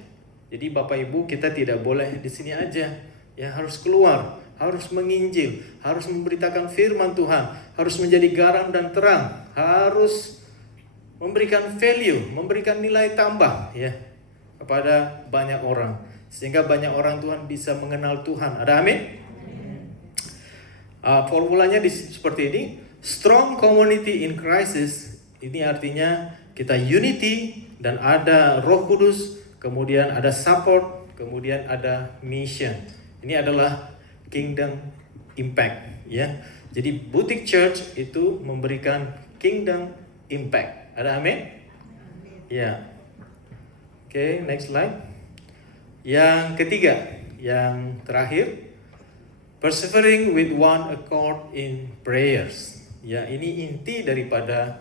Jadi Bapak Ibu, kita tidak boleh di sini aja, ya, harus keluar, harus menginjil, harus memberitakan firman Tuhan, harus menjadi garam dan terang, harus memberikan value, memberikan nilai tambah, ya, kepada banyak orang, sehingga banyak orang Tuhan bisa mengenal Tuhan. Ada amin? Formulanya seperti ini. Strong community in crisis. Ini artinya kita unity dan ada Roh Kudus, kemudian ada support, kemudian ada mission. Ini adalah kingdom impact, ya. Jadi Butik Church itu memberikan kingdom impact. Ada amin? Ya. Oke, next slide. Yang ketiga, yang terakhir, persevering with one accord in prayers. Ya, ini inti daripada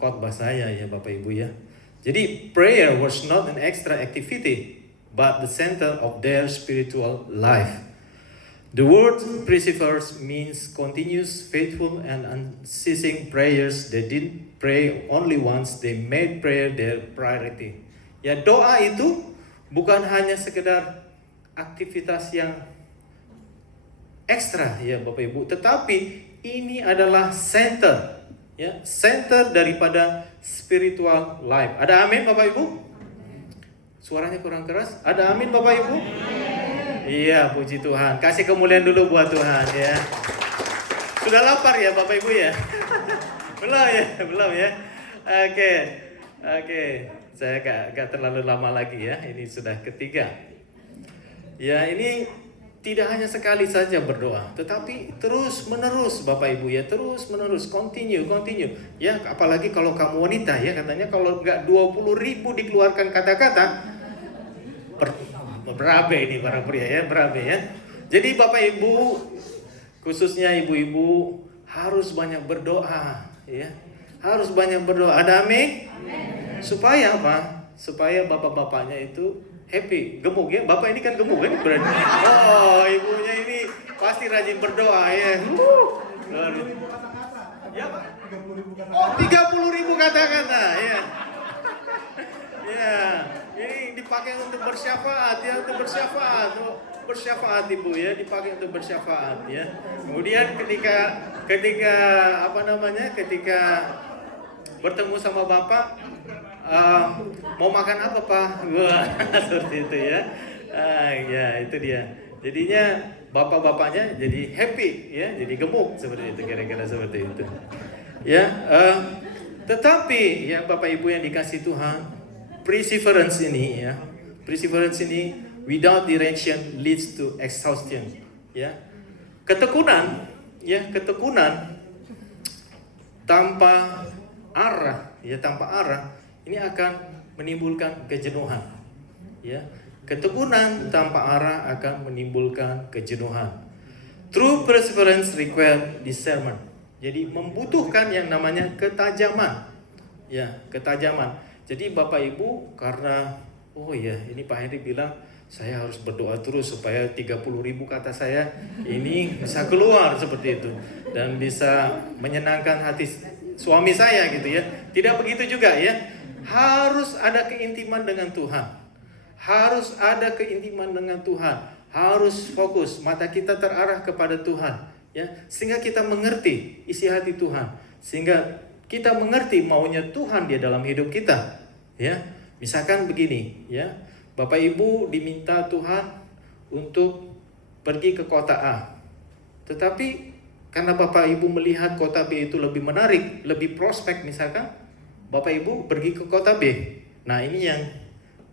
khotbah saya, ya Bapak Ibu, ya. Jadi prayer was not an extra activity, but the center of their spiritual life. The word perseveres means continuous, faithful, and unceasing prayers. They didn't pray only once, they made prayer their priority. Ya, doa itu bukan hanya sekedar aktivitas yang ekstra, ya Bapak Ibu, tetapi ini adalah center, ya, center daripada spiritual life. Ada amin Bapak Ibu? Suaranya kurang keras. Ada amin Bapak Ibu? Iya, puji Tuhan. Kasih kemuliaan dulu buat Tuhan, ya. Sudah lapar ya Bapak Ibu, ya? Belum ya? Belum ya? Oke. Saya gak terlalu lama lagi, ya. Ini sudah ketiga. Ya, ini tidak hanya sekali saja berdoa, tetapi terus menerus Bapak Ibu, ya. Terus menerus, continue. Ya, apalagi kalau kamu wanita, ya. Katanya kalau nggak 20.000 dikeluarkan kata-kata, berabe ini para pria, ya. Berabe, ya. Jadi Bapak Ibu, khususnya ibu-ibu, harus banyak berdoa, ya. Harus banyak berdoa. Ada amin? Supaya apa? Supaya bapak-bapaknya itu happy, gemuk, ya. Bapak ini kan gemuk, kan? Berarti. Oh, ibunya ini pasti rajin berdoa, ya. Ya, Pak. Oh, 30.000 kata-kata, ya. Ya, ini dipakai untuk bersyafaat, ya, untuk bersyafaat Ibu, ya, dipakai untuk bersyafaat, ya. Kemudian ketika ketika bertemu sama Bapak, mau makan apa Pak? Wah, seperti itu, ya. Ya, itu dia. Jadinya bapak-bapaknya jadi happy, ya, jadi gemuk seperti itu, kira-kira seperti itu. Ya, tetapi ya Bapak Ibu yang dikasih Tuhan, perseverance ini ya. Perseverance ini without direction leads to exhaustion ya. Ketekunan tanpa arah ini akan menimbulkan kejenuhan ya. Ketekunan tanpa arah akan menimbulkan kejenuhan. True perseverance require discernment. Jadi membutuhkan yang namanya ketajaman. Ya, ketajaman. Jadi Bapak Ibu, karena ini Pak Henry bilang saya harus berdoa terus supaya 30.000 kata saya ini bisa keluar seperti itu dan bisa menyenangkan hati suami saya gitu ya. Tidak begitu juga ya. Harus ada keintiman dengan Tuhan. Harus ada keintiman dengan Tuhan. Harus fokus, mata kita terarah kepada Tuhan ya, sehingga kita mengerti isi hati Tuhan, sehingga kita mengerti maunya Tuhan di dalam hidup kita ya. Misalkan begini ya, Bapak Ibu diminta Tuhan untuk pergi ke kota A, tetapi karena Bapak Ibu melihat kota B itu lebih menarik, lebih prospek, misalkan Bapak Ibu pergi ke kota B. Nah, ini yang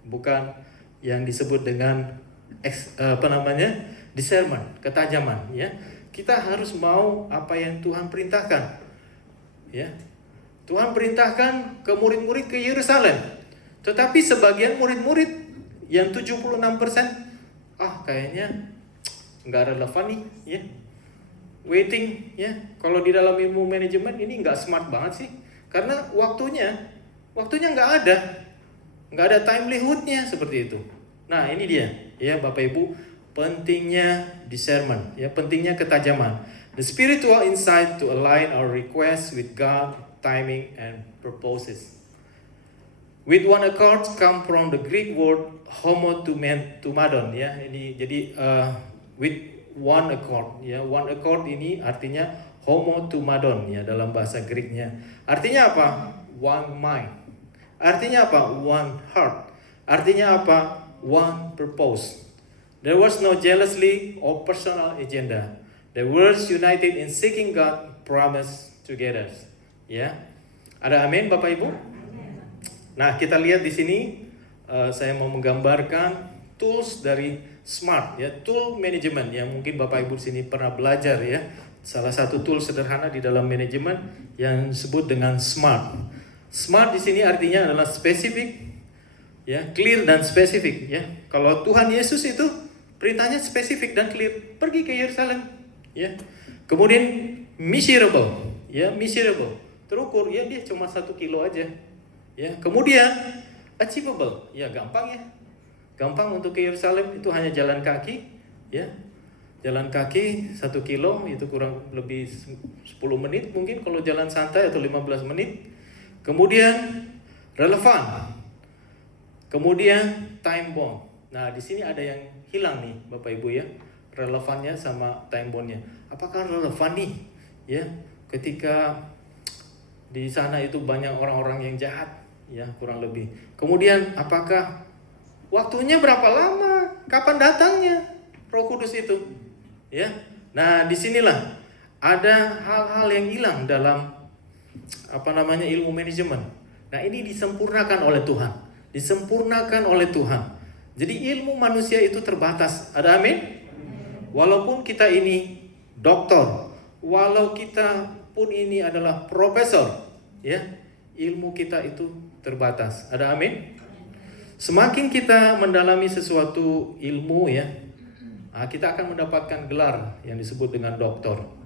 bukan yang disebut dengan discernment, ketajaman ya. Kita harus mau apa yang Tuhan perintahkan ya. Tuhan perintahkan ke murid-murid ke Yerusalem, tetapi sebagian murid-murid yang 76% kayaknya nggak relevan nih ya. Waiting ya. Kalau di dalam ilmu manajemen ini nggak smart banget sih, karena waktunya nggak ada timelihoodnya seperti itu. Nah, ini dia ya Bapak Ibu, pentingnya discernment ya, pentingnya ketajaman. The spiritual insight to align our requests with God, timing and purposes. With one accord come from the Greek word homotumadon ya. Ini jadi with one accord ya. One accord ini artinya homotumadon ya dalam bahasa Greeknya. Artinya apa? One mind. Artinya apa? One heart. Artinya apa? One purpose. There was no jealousy or personal agenda. They were united in seeking God promise together. Ya. Ada amin Bapak Ibu? Nah, kita lihat di sini saya mau menggambarkan tools dari SMART ya, tool management yang mungkin Bapak Ibu di sini pernah belajar ya. Salah satu tool sederhana di dalam manajemen yang disebut dengan SMART. SMART di sini artinya adalah spesifik, ya, clear dan spesifik, ya. Kalau Tuhan Yesus itu perintahnya spesifik dan clear, pergi ke Yerusalem, ya. Kemudian measurable, ya, measurable, terukur, ya dia cuma 1 kilo aja, ya. Kemudian achievable, ya gampang ya, gampang untuk ke Yerusalem itu hanya jalan kaki, ya. Jalan kaki 1 kilo itu kurang lebih 10 menit mungkin kalau jalan santai atau 15 menit. Kemudian relevan. Kemudian time bound. Nah, di sini ada yang hilang nih Bapak Ibu ya. Relevannya sama time boundnya. Apakah relevan nih? Ya, ketika di sana itu banyak orang-orang yang jahat, ya kurang lebih. Kemudian apakah waktunya berapa lama? Kapan datangnya Roh Kudus itu? Ya. Nah, disinilah ada hal-hal yang hilang dalam ilmu manajemen. Nah, ini disempurnakan oleh Tuhan. Disempurnakan oleh Tuhan. Jadi ilmu manusia itu terbatas. Ada amin? Walaupun kita ini doktor, walau kita pun ini adalah profesor, ya, ilmu kita itu terbatas. Ada amin? Semakin kita mendalami sesuatu ilmu, ya, kita akan mendapatkan gelar yang disebut dengan doktor.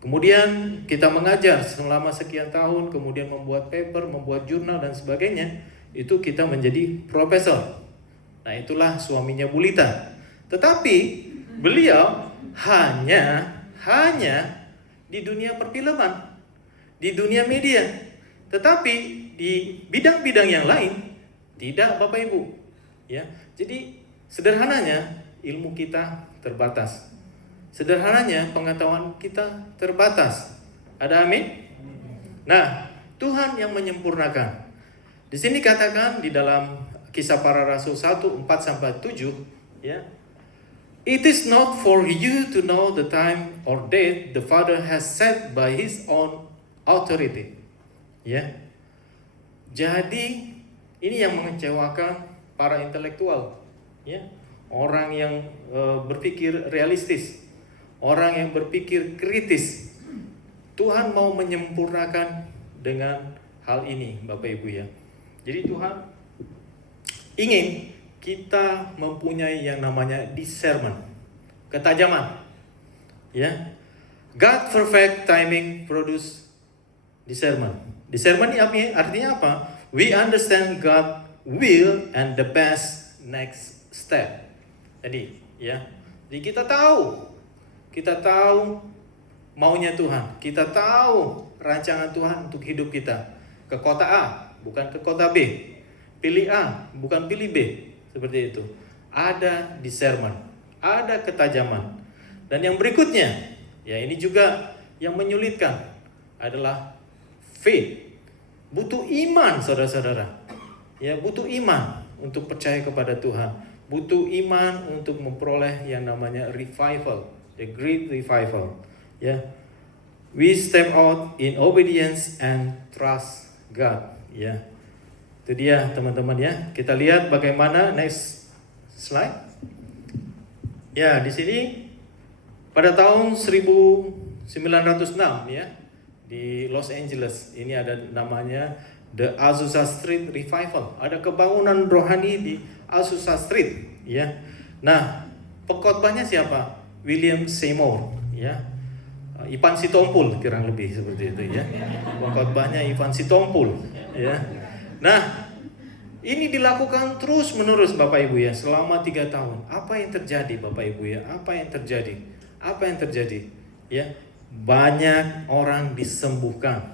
Kemudian kita mengajar selama sekian tahun, kemudian membuat paper, membuat jurnal dan sebagainya, itu kita menjadi profesor. Nah, itulah suaminya Bulita. Tetapi beliau hanya di dunia perfilman, di dunia media. Tetapi di bidang-bidang yang lain tidak, Bapak Ibu. Ya. Jadi sederhananya ilmu kita terbatas. Sederhananya pengetahuan kita terbatas. Ada amin? Nah, Tuhan yang menyempurnakan. Di sini katakan di dalam Kisah Para Rasul 1:4-7, ya. It is not for you to know the time or date the Father has set by his own authority. Ya. Jadi Ini yang mengecewakan para intelektual, ya. Orang yang berpikir realistis, orang yang berpikir kritis. Tuhan mau menyempurnakan dengan hal ini, Bapak Ibu ya. Jadi Tuhan ingin kita mempunyai yang namanya discernment, ketajaman. Ya. God perfect timing produce discernment. Discernment ini artinya apa? We understand God will and the best next step. Jadi, ya. Jadi kita tahu maunya Tuhan. Kita tahu rancangan Tuhan untuk hidup kita. Ke kota A, bukan ke kota B. Pilih A, bukan pilih B. Seperti itu. Ada discernment, ada ketajaman. Dan yang berikutnya, ya ini juga yang menyulitkan adalah faith. Butuh iman, saudara-saudara. Ya, butuh iman untuk percaya kepada Tuhan. Butuh iman untuk memperoleh yang namanya revival, the great revival. Ya, we step out in obedience and trust God. Ya, itu dia teman-teman ya. Kita lihat bagaimana, next slide. Ya, di sini pada tahun 1906 ya, di Los Angeles ini ada namanya The Azusa Street Revival. Ada kebangunan rohani di Azusa Street ya. Nah, pengkhotbahnya siapa? William Seymour ya. Ivan Sitompul kurang lebih seperti itu ya. Pengkhotbahnya Ivan Sitompul ya. Nah, ini dilakukan terus menerus Bapak Ibu ya selama 3 tahun. Apa yang terjadi Bapak Ibu ya? Apa yang terjadi? Apa yang terjadi? Ya, banyak orang disembuhkan,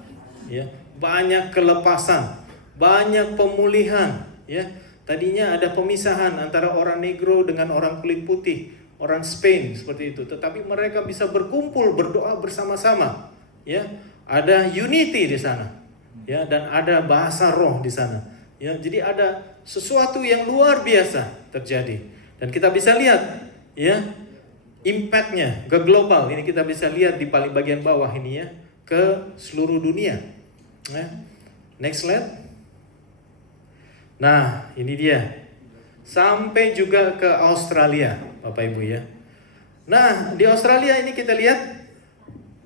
ya, banyak kelepasan, banyak pemulihan, ya. Tadinya ada pemisahan antara orang negro dengan orang kulit putih, orang Spain seperti itu, tetapi mereka bisa berkumpul berdoa bersama-sama, ya. Ada unity di sana, ya, dan ada bahasa roh di sana, ya. Jadi ada sesuatu yang luar biasa terjadi, dan kita bisa lihat, ya, impact-nya ke global. Ini kita bisa lihat di paling bagian bawah ini ya, ke seluruh dunia. Next slide. Nah, ini dia. Sampai juga ke Australia, Bapak Ibu ya. Nah, di Australia ini kita lihat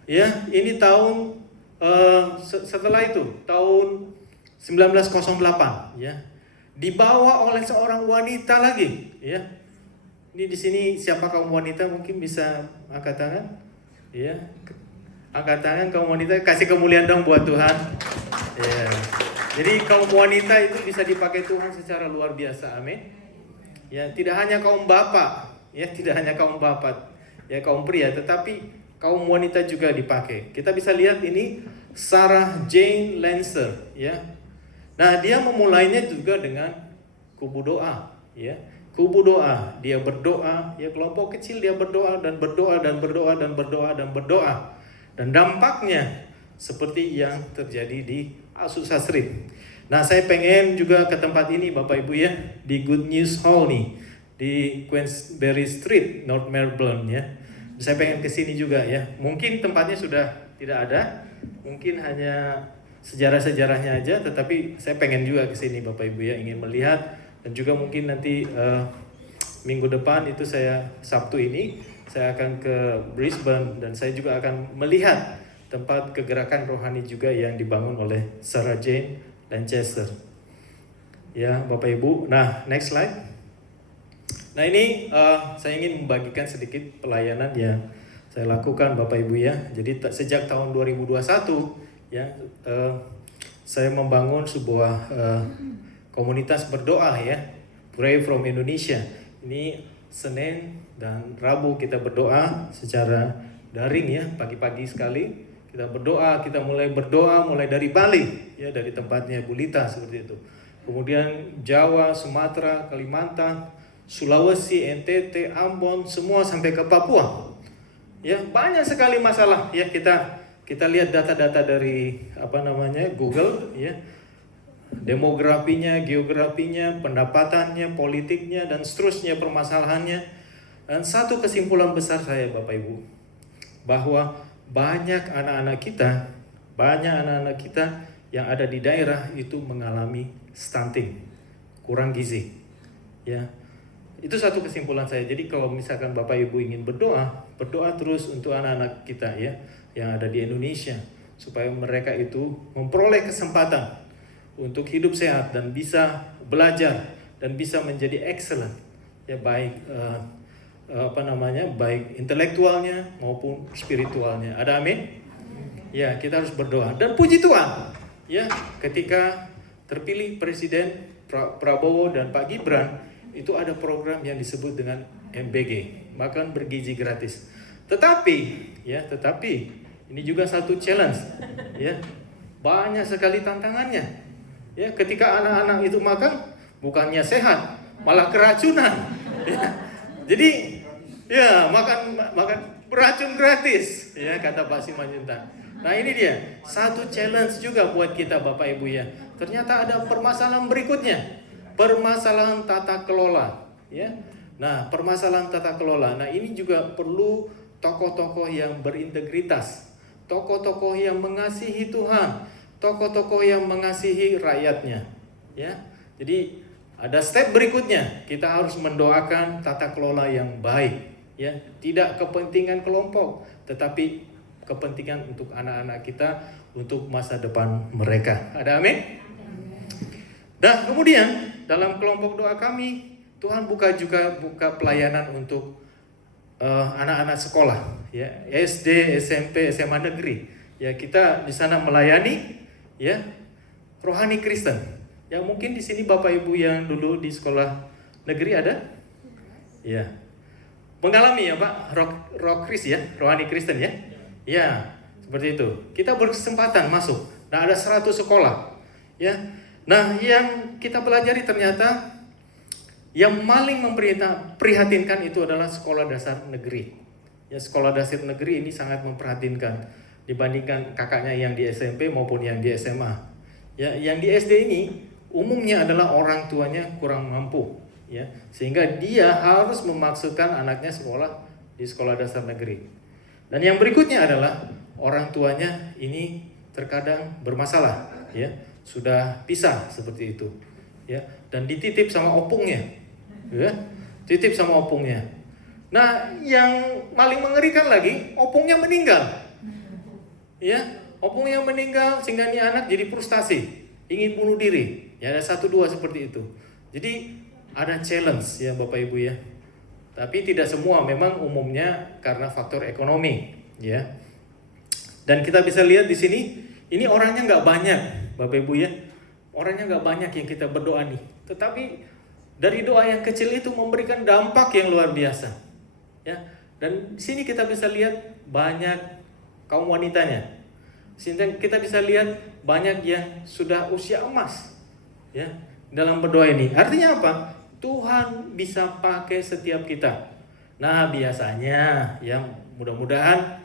ya, ini tahun setelah itu tahun 1908 ya. Dibawa oleh seorang wanita lagi ya. Ini di sini siapa kaum wanita mungkin bisa angkat tangan? Ya. Angkat tangan kaum wanita, kasih kemuliaan dong buat Tuhan. Ya. Jadi kaum wanita itu bisa dipakai Tuhan secara luar biasa. Amin. Ya, tidak hanya kaum bapak, ya, tidak hanya kaum bapak, ya kaum pria, tetapi kaum wanita juga dipakai. Kita bisa lihat ini Sarah Jane Lancer, ya. Nah, dia memulainya juga dengan kubu doa, ya. Kubu doa, dia berdoa, ya kelompok kecil dia berdoa dan berdoa dan berdoa dan berdoa dan berdoa. Dan dampaknya seperti yang terjadi di Azusa Street. Nah, saya pengen juga ke tempat ini Bapak Ibu ya, di Good News Hall nih, di Queensberry Street, North Melbourne ya. Saya pengen ke sini juga ya. Mungkin tempatnya sudah tidak ada, mungkin hanya sejarah-sejarahnya aja, tetapi saya pengen juga ke sini Bapak Ibu ya, ingin melihat. Dan juga mungkin nanti minggu depan itu Sabtu ini saya akan ke Brisbane dan saya juga akan melihat tempat kegerakan rohani juga yang dibangun oleh Sarah Jane Lancaster. Ya, Bapak Ibu. Nah, next slide. Nah, ini saya ingin membagikan sedikit pelayanan yang saya lakukan Bapak Ibu ya. Jadi sejak tahun 2021 ya, saya membangun sebuah komunitas berdoa ya, Pray from Indonesia. Ini Senin dan Rabu kita berdoa secara daring ya, pagi-pagi sekali kita berdoa. Kita mulai berdoa mulai dari Bali ya, dari tempatnya Bu Lita seperti itu. Kemudian Jawa, Sumatera, Kalimantan, Sulawesi, NTT, Ambon, semua sampai ke Papua. Ya, banyak sekali masalah ya, kita lihat data-data dari Google ya. Demografinya, geografinya, pendapatannya, politiknya, dan seterusnya permasalahannya. Dan satu kesimpulan besar saya Bapak Ibu, bahwa banyak anak-anak kita yang ada di daerah itu mengalami stunting. kurang gizi. Ya, itu satu kesimpulan saya. Jadi kalau misalkan Bapak Ibu ingin berdoa terus untuk anak-anak kita ya yang ada di Indonesia supaya mereka itu memperoleh kesempatan untuk hidup sehat dan bisa belajar dan bisa menjadi excellent ya, baik baik intelektualnya maupun spiritualnya. Ada amin? Ya, kita harus berdoa dan puji Tuhan ya, ketika terpilih Presiden Prabowo dan Pak Gibran, itu ada program yang disebut dengan MBG, makan bergizi gratis. Tetapi ini juga satu challenge ya, banyak sekali tantangannya ya. Ketika anak-anak itu makan bukannya sehat, malah keracunan ya. Jadi ya makan beracun gratis ya, kata Pak Simanjuntak. Nah ini dia, satu challenge juga buat kita Bapak Ibu ya. Ternyata ada permasalahan berikutnya, permasalahan tata kelola ya. Nah permasalahan tata kelola, nah ini juga perlu tokoh-tokoh yang berintegritas, tokoh-tokoh yang mengasihi Tuhan, tokoh-tokoh yang mengasihi rakyatnya ya. Jadi ada step berikutnya, kita harus mendoakan tata kelola yang baik ya, tidak kepentingan kelompok tetapi kepentingan untuk anak-anak kita, untuk masa depan mereka. Ada amin? Dan kemudian dalam kelompok doa kami, Tuhan buka pelayanan untuk anak-anak sekolah ya, SD, SMP, SMA negeri. Ya, kita di sana melayani ya rohani Kristen. Ya, mungkin di sini Bapak Ibu yang dulu di sekolah negeri ada? Ya. Mengalami ya Pak, roh Kristen ya, rohani Kristen ya. Ya, seperti itu. Kita berkesempatan masuk. Nah, ada 100 sekolah. Ya. Nah, yang kita pelajari ternyata yang paling memprihatinkan itu adalah sekolah dasar negeri. Ya, sekolah dasar negeri ini sangat memprihatinkan dibandingkan kakaknya yang di SMP maupun yang di SMA. Ya, yang di SD ini umumnya adalah orang tuanya kurang mampu, ya. Sehingga dia harus memaksakan anaknya sekolah di sekolah dasar negeri. Dan yang berikutnya adalah orang tuanya ini terkadang bermasalah, ya, sudah pisah seperti itu, ya, dan dititip sama opungnya, ya, titip sama opungnya. Nah, yang paling mengerikan lagi, opungnya meninggal, ya, opungnya meninggal sehingga ini anak jadi frustasi, ingin bunuh diri, ya, ada 1-2 seperti itu. Jadi ada challenge ya Bapak Ibu ya. Tapi tidak semua, memang umumnya karena faktor ekonomi, ya. Dan kita bisa lihat di sini, ini orangnya nggak banyak, Bapak Ibu ya. Orangnya nggak banyak yang kita berdoa nih. Tetapi dari doa yang kecil itu memberikan dampak yang luar biasa, ya. Dan di sini kita bisa lihat banyak kaum wanitanya. Sehingga kita bisa lihat banyak yang sudah usia emas, ya, dalam berdoa ini. Artinya apa? Tuhan bisa pakai setiap kita. Nah, biasanya yang mudah-mudahan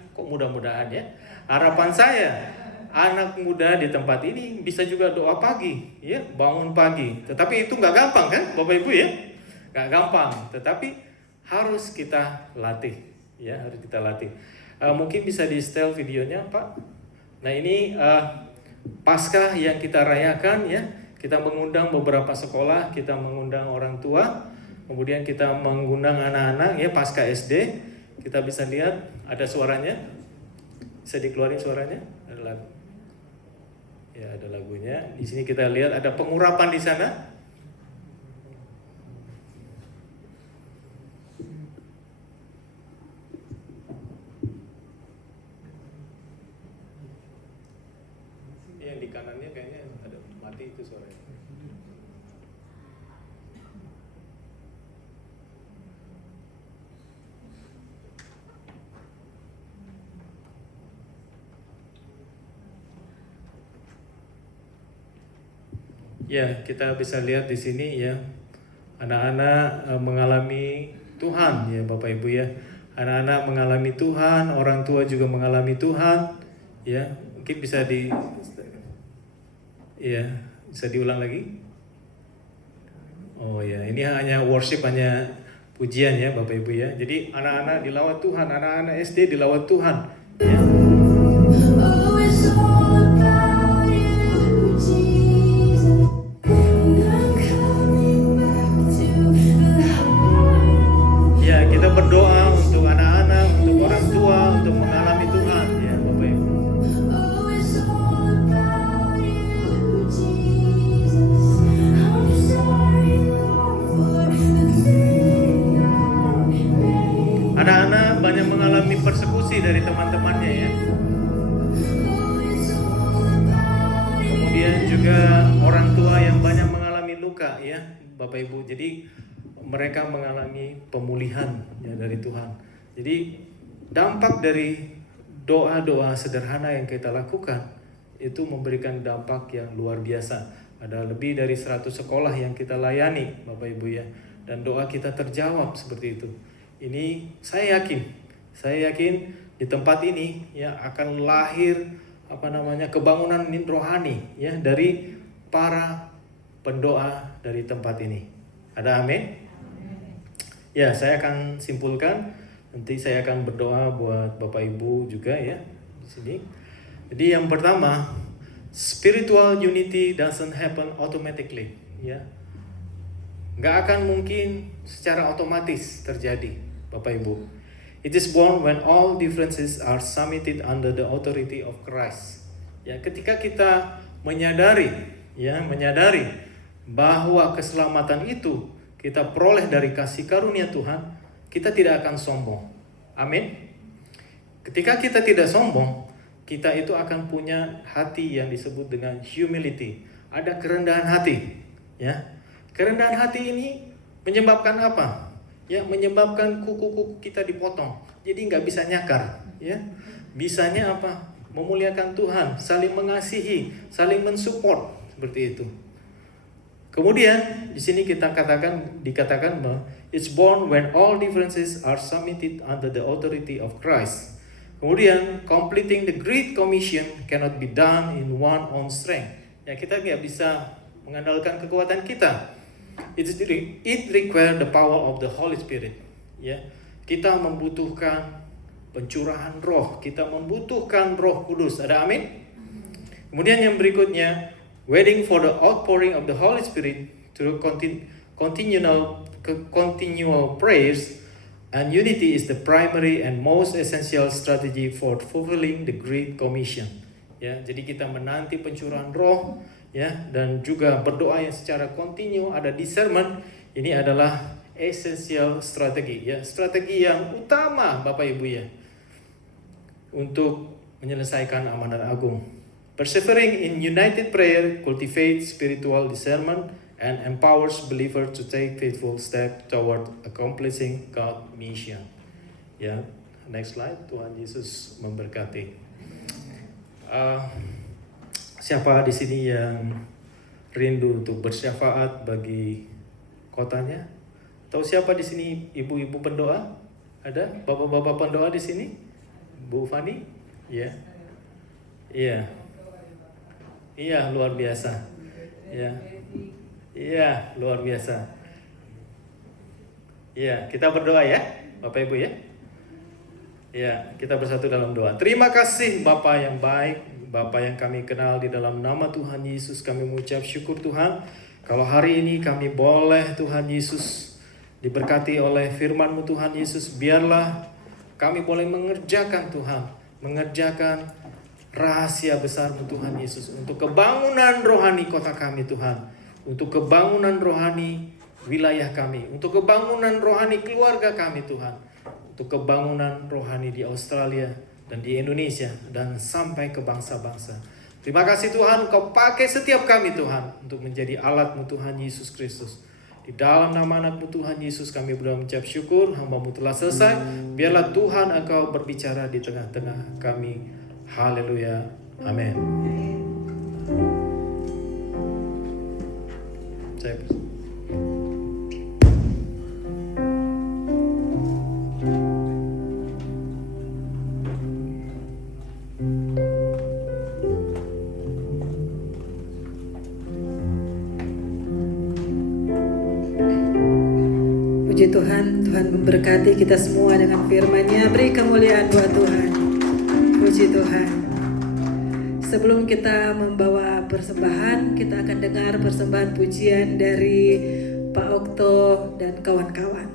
ya, harapan saya anak muda di tempat ini bisa juga doa pagi, ya, bangun pagi. Tetapi itu nggak gampang kan, Bapak Ibu ya, nggak gampang. Tetapi harus kita latih, ya, harus kita latih. Mungkin bisa di setel videonya, Pak. Nah ini Paskah yang kita rayakan ya. Kita mengundang beberapa sekolah, kita mengundang orang tua, kemudian kita mengundang anak-anak ya, Paskah SD. Kita bisa lihat ada suaranya, bisa dikeluarin suaranya, ada lagu, ya, ada lagunya. Di sini kita lihat ada pengurapan di sana. Yang di kanannya kayaknya ada mati itu suaranya. Ya, kita bisa lihat di sini ya, anak-anak mengalami Tuhan ya Bapak Ibu ya. Anak-anak mengalami Tuhan, orang tua juga mengalami Tuhan. Ya, mungkin bisa bisa diulang lagi. Oh ya, ini hanya worship, hanya pujian ya Bapak Ibu ya. Jadi anak-anak dilawat Tuhan, anak-anak SD dilawat Tuhan. Ya. Oh, it's all about you, Jesus. I'm coming Anak-anak banyak mengalami persekusi dari teman-temannya ya. Kemudian juga orang tua yang banyak mengalami luka ya, Bapak Ibu. Jadi mereka mengalami pemulihan ya dari Tuhan. Jadi dampak dari doa-doa sederhana yang kita lakukan itu memberikan dampak yang luar biasa. Ada lebih dari 100 sekolah yang kita layani, Bapak Ibu ya. Dan doa kita terjawab seperti itu. Ini saya yakin di tempat ini ya akan lahir kebangunan rohani ya dari para pendoa dari tempat ini. Ada amin? Ya, saya akan simpulkan. Nanti saya akan berdoa buat Bapak Ibu juga ya di sini. Jadi yang pertama, spiritual unity doesn't happen automatically ya. Nggak akan mungkin secara otomatis terjadi, Bapak Ibu. It is born when all differences are submitted under the authority of Christ. Ya, ketika kita menyadari bahwa keselamatan itu kita peroleh dari kasih karunia Tuhan, kita tidak akan sombong. Amin. Ketika kita tidak sombong, kita itu akan punya hati yang disebut dengan humility. Ada kerendahan hati, ya. Kerendahan hati ini menyebabkan apa? Ya, menyebabkan kuku-kuku kita dipotong. Jadi nggak bisa nyakar, ya. Bisanya apa? Memuliakan Tuhan, saling mengasihi, saling mensupport seperti itu. Kemudian di sini dikatakan bahwa it's born when all differences are submitted under the authority of Christ. Kemudian completing the Great Commission cannot be done in one own strength. Ya, kita nggak bisa mengandalkan kekuatan kita. It requires the power of the Holy Spirit. Ya, kita membutuhkan pencurahan roh, kita membutuhkan Roh Kudus. Ada amin? Kemudian yang berikutnya, waiting for the outpouring of the Holy Spirit through continual prayers and unity is the primary and most essential strategy for fulfilling the Great Commission. Ya, jadi kita menanti pencurahan roh, ya, dan juga berdoa yang secara kontinu, ada discernment. Ini adalah essential strategi, ya, strategi yang utama Bapak Ibu ya, untuk menyelesaikan amanat agung. Persevering in united prayer cultivates spiritual discernment and empowers believers to take faithful steps toward accomplishing God's mission. Ya, next slide. Tuhan Yesus memberkati. Siapa di sini yang rindu untuk bersyafaat bagi kotanya? Atau siapa di sini ibu-ibu pendoa? Ada bapak-bapak pendoa di sini? Bu Fani? Ya. Iya. Iya, luar biasa. Ya. Iya, luar biasa. Iya, kita berdoa ya, Bapak Ibu ya. Ya, kita bersatu dalam doa. Terima kasih Bapa yang baik, Bapa yang kami kenal, di dalam nama Tuhan Yesus kami mengucap syukur Tuhan. Kalau hari ini kami boleh Tuhan Yesus diberkati oleh firman-Mu Tuhan Yesus, biarlah kami boleh mengerjakan Tuhan, mengerjakan rahasia besar-Mu Tuhan Yesus untuk kebangunan rohani kota kami Tuhan, untuk kebangunan rohani wilayah kami, untuk kebangunan rohani keluarga kami Tuhan, untuk kebangunan rohani di Australia dan di Indonesia dan sampai ke bangsa-bangsa. Terima kasih Tuhan, Kau pakai setiap kami Tuhan untuk menjadi alat-Mu Tuhan Yesus Kristus. Di dalam nama anak-Mu Tuhan Yesus kami berdoa mengucap syukur, hamba-Mu telah selesai. Biarlah Tuhan Engkau berbicara di tengah-tengah kami. Haleluya. Amin. Saya Puji Tuhan, Tuhan memberkati kita semua dengan firman-Nya. Beri kemuliaan buat Tuhan. Puji Tuhan. Sebelum kita membawa persembahan, kita akan dengar persembahan pujian dari Pak Okto dan kawan-kawan.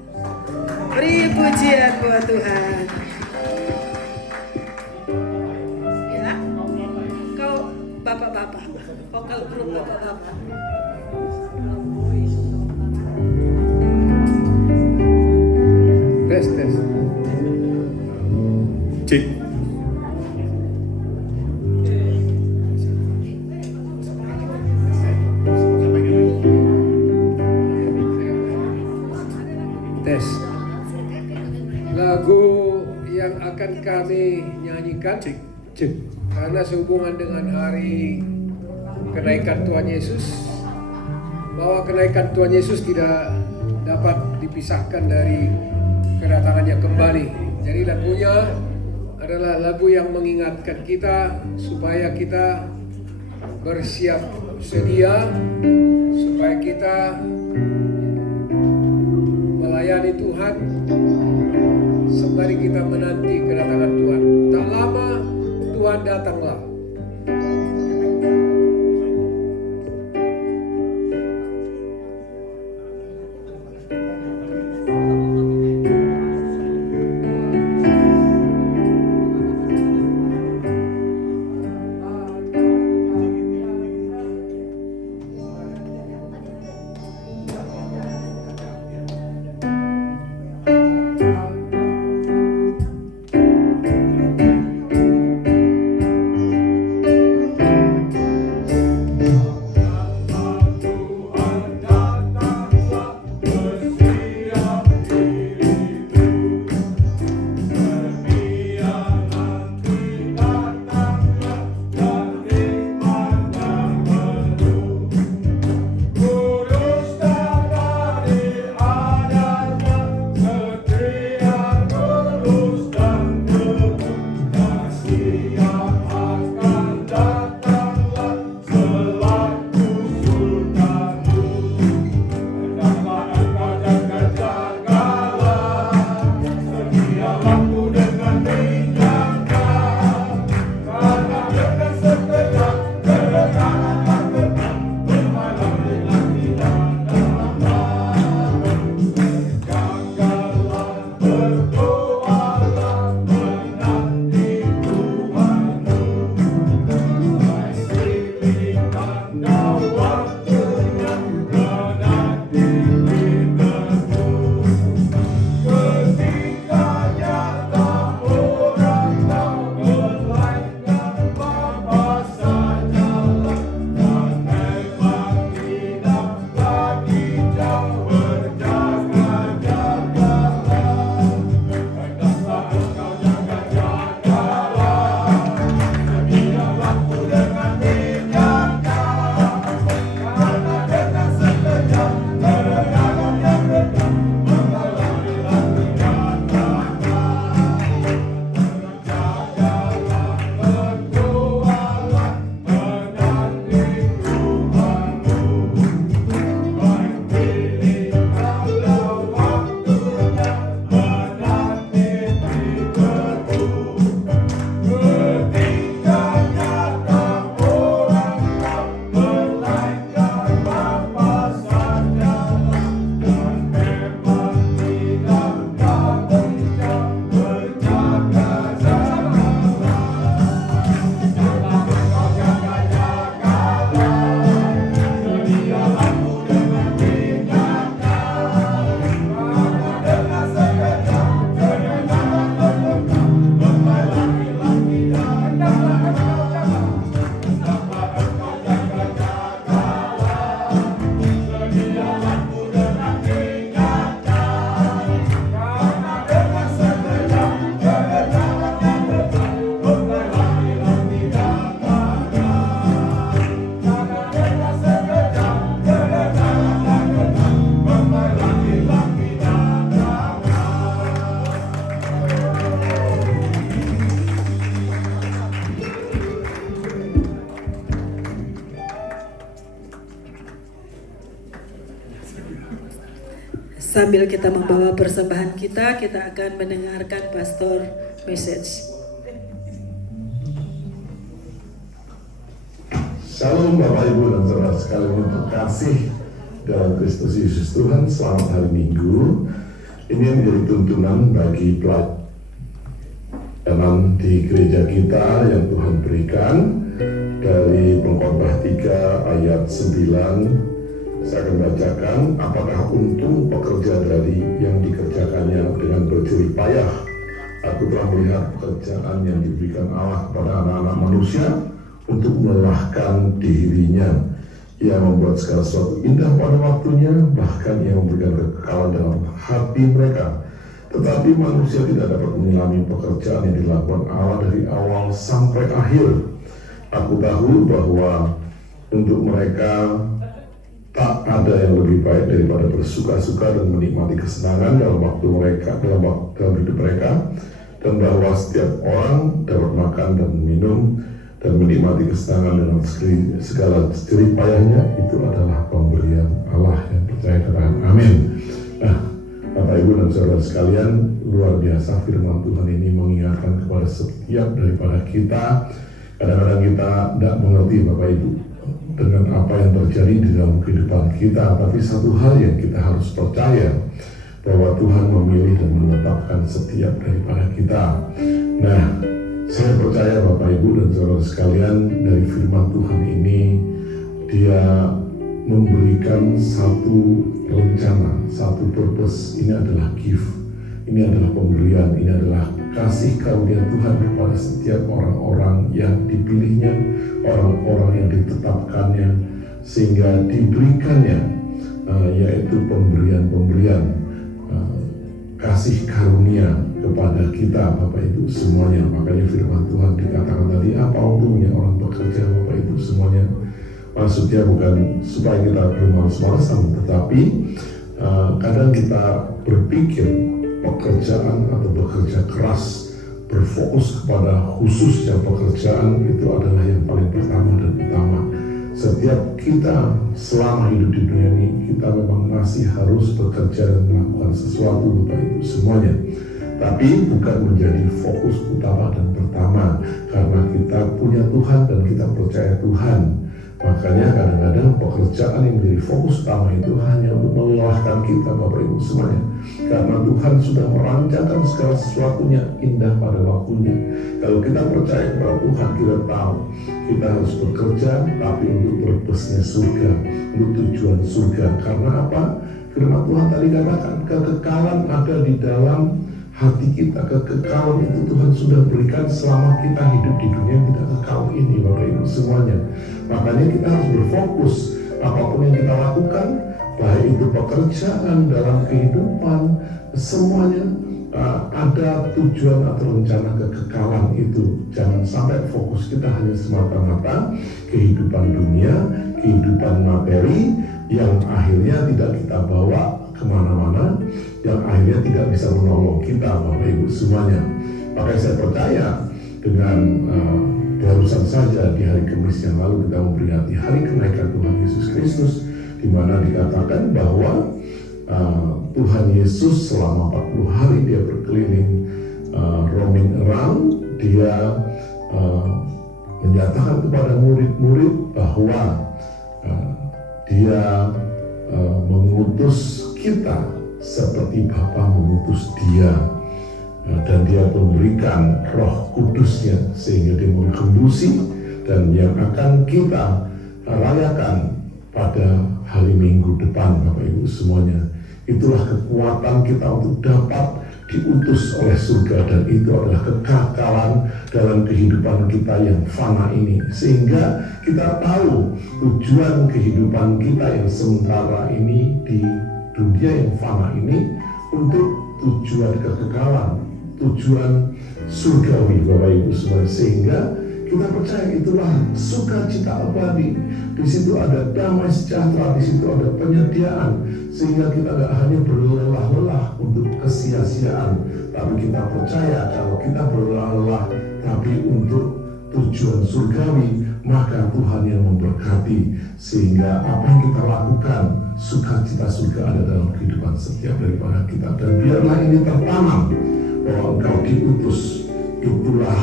Beri pujian buat Tuhan. Ya, kau bapak-bapak, vokal grup bapak-bapak. tes. Cik. Tes. Lagu yang akan kami nyanyikan cek karena sehubungan dengan hari kenaikan Tuhan Yesus, bahwa kenaikan Tuhan Yesus tidak dapat dipisahkan dari kedatangannya kembali. Jadi lagunya adalah lagu yang mengingatkan kita supaya kita bersiap sedia, supaya kita melayani Tuhan sembari kita menanti kedatangan Tuhan. Tak lama Tuhan datanglah. Sambil kita membawa persembahan kita akan mendengarkan pastor message. Shalom Bapak Ibu dan Saudara sekalian terkasih dalam Kristus Yesus Tuhan. Selamat hari Minggu. Ini yang menjadi tuntunan bagi pelayanan di gereja kita yang Tuhan berikan dari Pengkhotbah 3 ayat 9. Saya akan bacakan, apakah untung pekerja dari yang dikerjakannya dengan berjerih payah Aku telah melihat pekerjaan yang diberikan Allah kepada anak-anak manusia untuk melelahkan dirinya. Ia membuat segala sesuatu indah pada waktunya, bahkan ia memberikan kekekalan dalam hati mereka. Tetapi manusia tidak dapat menyelami pekerjaan yang dilakukan Allah dari awal sampai akhir. Aku tahu bahwa untuk mereka tak ada yang lebih baik daripada bersuka-suka dan menikmati kesenangan dalam waktu mereka, dalam hidup mereka, dan bahwa setiap orang dapat makan dan minum dan menikmati kesenangan dengan segala jerih payahnya. Itu adalah pemberian Allah. Yang percaya katakan amin. Nah, Bapak Ibu dan Saudara sekalian, luar biasa firman Tuhan ini mengingatkan kepada setiap daripada kita. Kadang-kadang kita tidak mengerti Bapak Ibu dengan apa yang terjadi di dalam kehidupan kita, tapi satu hal yang kita harus percaya, bahwa Tuhan memilih dan menetapkan setiap daripada kita. Nah, saya percaya Bapak Ibu dan Saudara sekalian, dari firman Tuhan ini Dia memberikan satu rencana, satu purpose. Ini adalah gift, ini adalah pemberian, ini adalah kasih karunia Tuhan kepada setiap orang-orang yang dipilihnya, orang-orang yang ditetapkannya, sehingga diberikannya yaitu pemberian-pemberian kasih karunia kepada kita Bapak Ibu semuanya. Makanya firman Tuhan dikatakan tadi, apa untungnya orang bekerja Bapak Ibu semuanya. Maksudnya bukan supaya kita bermalas-malasan, tetapi kadang kita berpikir pekerjaan atau bekerja keras, berfokus kepada khususnya pekerjaan itu adalah yang paling pertama dan utama. Setiap kita selama hidup di dunia ini, kita memang masih harus bekerja dan melakukan sesuatu Bapak Ibu semuanya. Tapi bukan menjadi fokus utama dan pertama, karena kita punya Tuhan dan kita percaya Tuhan. Makanya kadang-kadang pekerjaan yang menjadi fokus utama itu hanya untuk melelahkan kita Bapak Ibu semuanya. Karena Tuhan sudah merancangkan segala sesuatunya indah pada waktunya. Kalau kita percaya kepada Tuhan, kita tahu kita harus bekerja, tapi untuk purpose-nya surga, untuk tujuan surga. Karena apa? Firman Tuhan tadi katakan, kekekalan ada di dalam hati kita. Kekekalan itu Tuhan sudah berikan selama kita hidup di dunia yang tidak kekal ini Bapak Ibu semuanya. Makanya kita harus berfokus apapun yang kita lakukan, baik itu pekerjaan, dalam kehidupan, semuanya ada tujuan atau rencana kekekalan itu. Jangan sampai fokus kita hanya semata-mata kehidupan dunia, kehidupan materi yang akhirnya tidak kita bawa kemana-mana, yang akhirnya tidak bisa menolong kita Bapak Ibu semuanya. Makanya saya percaya dengan barusan saja di hari Kamis yang lalu kita memperingati hari kenaikan Tuhan Yesus Kristus, di mana dikatakan bahwa Tuhan Yesus selama 40 hari dia berkeliling roaming around. Dia menyatakan kepada murid-murid bahwa dia mengutus kita seperti Bapa mengutus dia, dan dia memberikan Roh Kudusnya sehingga dia mengembusi, dan yang akan kita rayakan pada hari Minggu depan Bapak Ibu semuanya. Itulah kekuatan kita untuk dapat diutus oleh surga, dan itu adalah kekekalan dalam kehidupan kita yang fana ini, sehingga kita tahu tujuan kehidupan kita yang sementara ini di dunia yang fana ini untuk tujuan kekekalan, tujuan surgawi Bapak Ibu semua. Sehingga kita percaya itulah sukacita abadi. Di situ ada damai sejahtera, di situ ada penyediaan, sehingga kita tidak hanya berlelah-lelah untuk kesia-siaan, tapi kita percaya kalau kita berlelah-lelah tapi untuk tujuan surgawi, maka Tuhan yang memberkati, sehingga apa yang kita lakukan, sukacita surga ada dalam kehidupan setiap daripada kita. Dan biarlah ini tertanam bahwa engkau diutus, itulah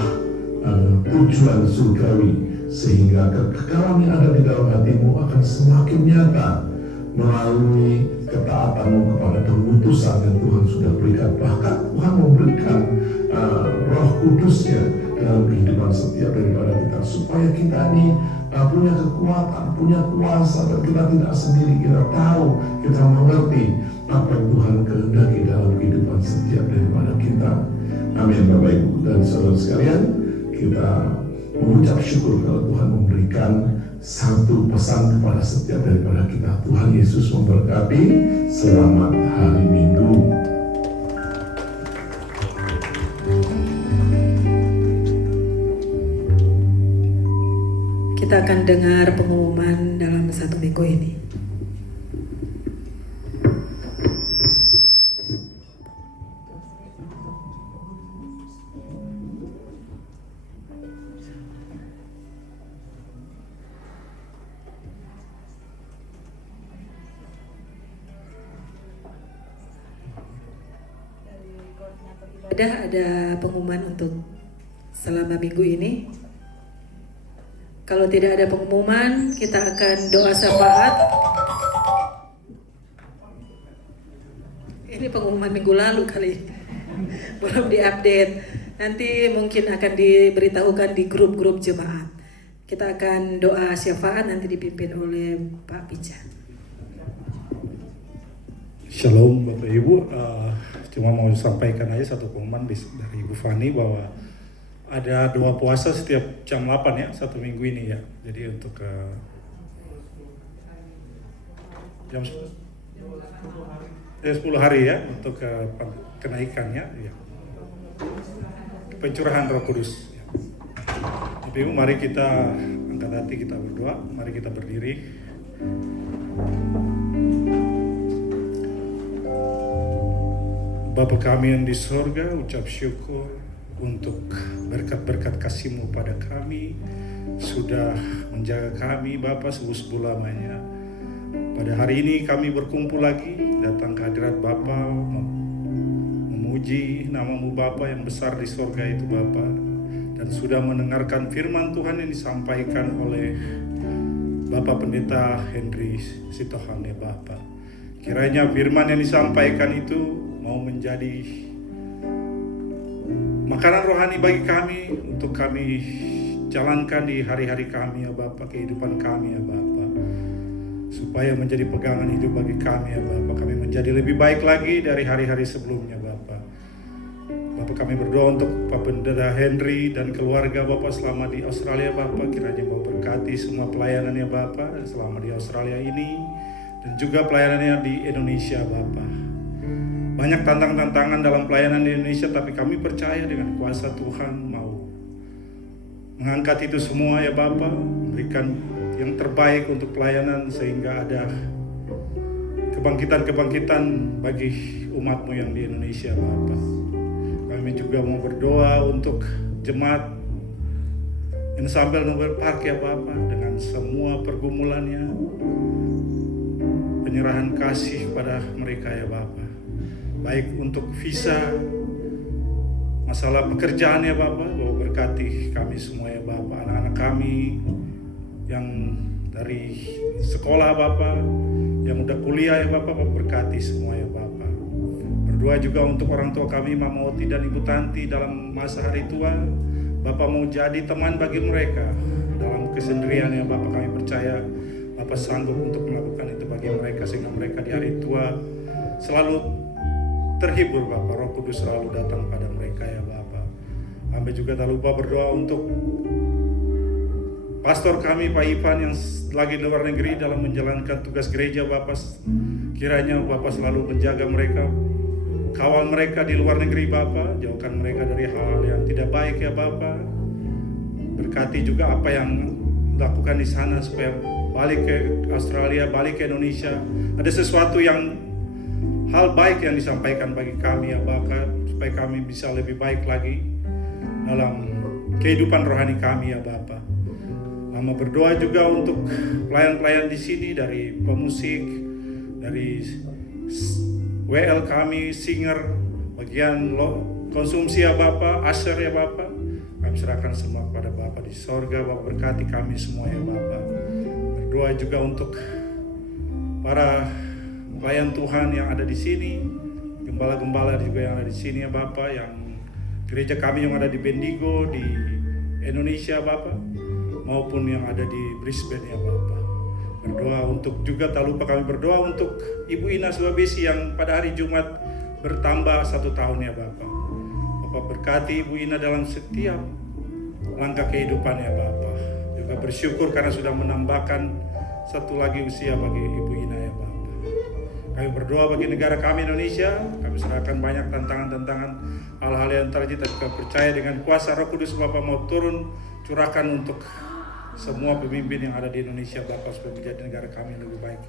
tujuan surgawi, sehingga kekekalan yang ada di dalam hatimu akan semakin nyata melalui ketaatanmu kepada pengutusan yang Tuhan sudah berikan. Bahkan Tuhan memberikan Roh Kudusnya dalam kehidupan setiap daripada kita, supaya kita ini punya kekuatan, punya kuasa, dan kita tidak sendiri. Kita tahu, kita mengerti apa yang Tuhan kehendaki dalam kehidupan setiap daripada kita. Amin. Bapak Ibu dan saudara sekalian, kita mengucap syukur kalau Tuhan memberikan satu pesan kepada setiap daripada kita. Tuhan Yesus memberkati. Selamat hari Minggu. Kita akan dengar pengumuman dalam satu minggu ini. Ada pengumuman untuk selama minggu ini. Kalau tidak ada pengumuman, kita akan doa syafaat. Ini pengumuman minggu lalu kali, belum diupdate. Nanti mungkin akan diberitahukan di grup-grup jemaat. Kita akan doa syafaat nanti dipimpin oleh Pak Pija. Shalom Bapak Ibu, cuma mau sampaikan aja satu pengumuman dari Ibu Fani bahwa ada doa puasa setiap jam 8 ya, satu minggu ini ya. Jadi untuk jam 10 hari ya, untuk kenaikannya ya. Pencurahan Roh Kudus ya. Bapak Ibu, mari kita angkat hati, kita berdoa, mari kita berdiri. Bapa kami yang di sorga, ucap syukur untuk berkat-berkat kasih-Mu pada kami, sudah menjaga kami Bapa sebuah lamanya. Pada hari ini kami berkumpul lagi, datang ke hadirat Bapa, memuji nama-Mu Bapa yang besar di sorga itu Bapa, dan sudah mendengarkan firman Tuhan yang disampaikan oleh Bapak Pendeta Henry Sitohang ya Bapa. Kiranya firman yang disampaikan itu mau menjadi makanan rohani bagi kami, untuk kami jalankan di hari-hari kami ya Bapa, kehidupan kami ya Bapa, supaya menjadi pegangan hidup bagi kami ya Bapa. Kami menjadi lebih baik lagi dari hari-hari sebelumnya Bapa. Bapa, kami berdoa untuk Pak Pendeta Henry dan keluarga Bapa selama di Australia Bapa. Kiranya Bapa berkati semua pelayanannya Bapa selama di Australia ini, dan juga pelayanannya di Indonesia Bapa. Banyak tantangan-tantangan dalam pelayanan di Indonesia, tapi kami percaya dengan kuasa Tuhan mau mengangkat itu semua ya Bapa, memberikan yang terbaik untuk pelayanan sehingga ada kebangkitan-kebangkitan bagi umat-Mu yang di Indonesia Bapa. Kami juga mau berdoa untuk jemaat Ensemble Nobel Park ya Bapa, dengan semua pergumulannya, penyerahan kasih pada mereka ya Bapa. Baik untuk visa, masalah pekerjaan ya Bapak, berkati kami semua ya Bapak, anak-anak kami yang dari sekolah Bapak, yang udah kuliah ya Bapak, berkati semua ya Bapak. Berdoa juga untuk orang tua kami, Mama Oti dan Ibu Tanti dalam masa hari tua, Bapak mau jadi teman bagi mereka dalam kesendirian ya Bapak. Kami percaya Bapak sanggup untuk melakukan itu bagi mereka, sehingga mereka di hari tua selalu terhibur Bapak, Roh Kudus selalu datang pada mereka ya Bapak. Kami juga tak lupa berdoa untuk pastor kami Pak Ivan yang lagi di luar negeri dalam menjalankan tugas gereja Bapak. Kiranya Bapak selalu menjaga mereka, kawal mereka di luar negeri Bapak, jauhkan mereka dari hal-hal yang tidak baik ya Bapak. Berkati juga apa yang dilakukan di sana supaya balik ke Australia, balik ke Indonesia, ada sesuatu yang hal baik yang disampaikan bagi kami ya Bapak, supaya kami bisa lebih baik lagi dalam kehidupan rohani kami ya Bapak. Mama berdoa juga untuk pelayan-pelayan di sini, dari pemusik, dari WL kami, singer, bagian konsumsi ya Bapak, usher ya Bapak. Kami serahkan semua kepada Bapak di sorga. Bapak berkati kami semua ya Bapak. Berdoa juga untuk para pelayan Tuhan yang ada di sini, gembala-gembala juga yang ada di sini ya Bapak, yang gereja kami yang ada di Bendigo, di Indonesia Bapak, maupun yang ada di Brisbane ya Bapak. Berdoa untuk juga, tak lupa kami berdoa untuk Ibu Ina Sulawesi yang pada hari Jumat bertambah 1 tahun ya Bapak. Bapak berkati Ibu Ina dalam setiap langkah kehidupannya Bapak. Juga bersyukur karena sudah menambahkan satu lagi usia bagi Ibu Ina ya Bapak. Kami berdoa bagi negara kami Indonesia. Kami serahkan banyak tantangan-tantangan, hal-hal yang terjadi. Kita percaya dengan kuasa Roh Kudus Bapak mau turun curahkan untuk semua pemimpin yang ada di Indonesia Bapak supaya menjadi negara kami yang lebih baik.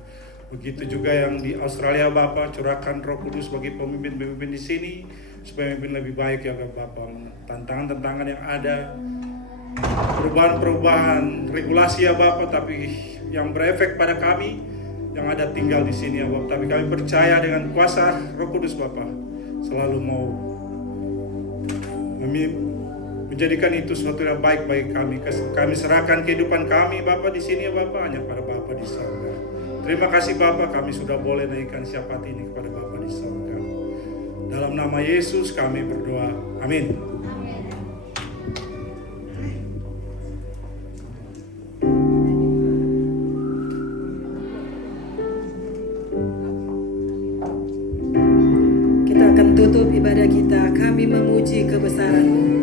Begitu juga yang di Australia Bapak, curahkan Roh Kudus bagi pemimpin-pemimpin di sini supaya memimpin lebih baik ya Bapak. Tantangan-tantangan yang ada, perubahan-perubahan regulasi ya Bapak, tapi yang berefek pada kami yang ada tinggal di sini ya Bapak. Tapi kami percaya dengan kuasa Roh Kudus Bapak selalu mau menjadikan itu sesuatu yang baik bagi kami. Kami serahkan kehidupan kami Bapak di sini ya Bapak, hanya pada Bapak di surga. Terima kasih Bapak, kami sudah boleh naikkan syafaat ini kepada Bapak di surga. Dalam nama Yesus kami berdoa. Amin. Kita akan tutup ibadah kita. Kami memuji kebesaran-Mu.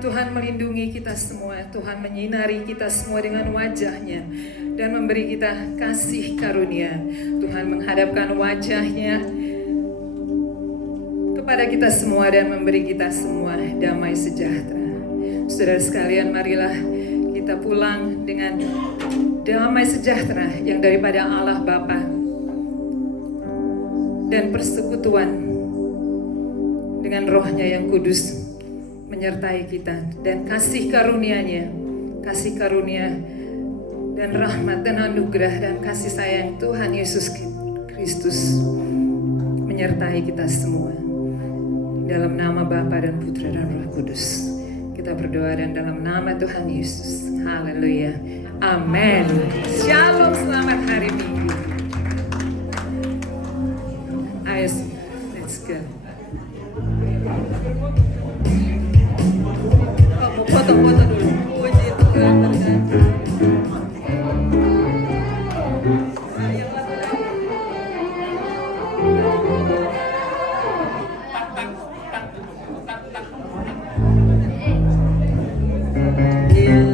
Tuhan melindungi kita semua, Tuhan menyinari kita semua dengan wajah-Nya dan memberi kita kasih karunia. Tuhan menghadapkan wajah-Nya kepada kita semua dan memberi kita semua damai sejahtera. Saudara sekalian, marilah kita pulang dengan damai sejahtera yang daripada Allah Bapa dan persekutuan dengan Roh-Nya yang kudus menyertai kita, dan kasih karunia-Nya, kasih karunia dan rahmat dan anugerah dan kasih sayang Tuhan Yesus Kristus menyertai kita semua. Dalam nama Bapa dan Putra dan Roh Kudus kita berdoa, dan dalam nama Tuhan Yesus. Haleluya. Amin. Shalom, selamat hari Minggu. Ayo, let's go. Foto-foto dulu. Puji Tuhan. Yeah.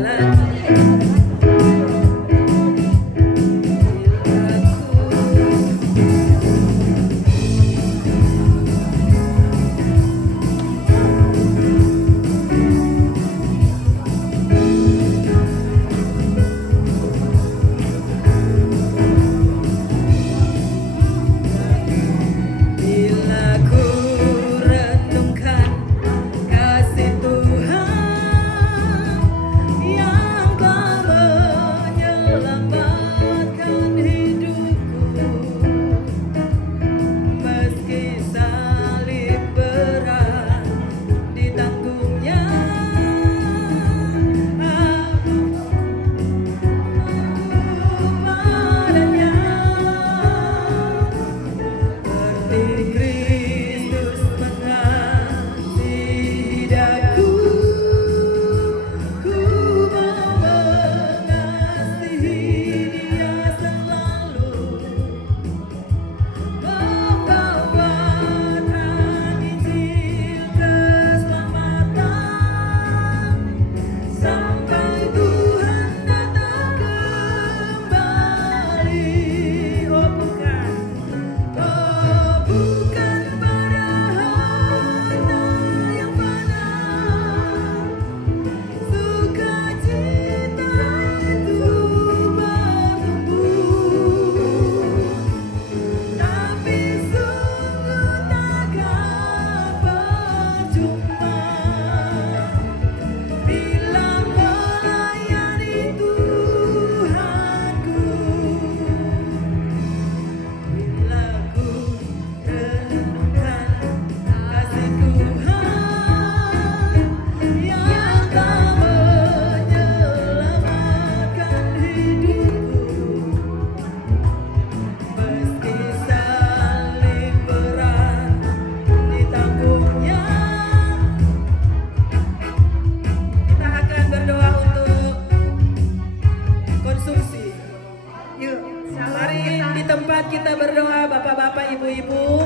kita berdoa, Bapak-bapak, Ibu-ibu.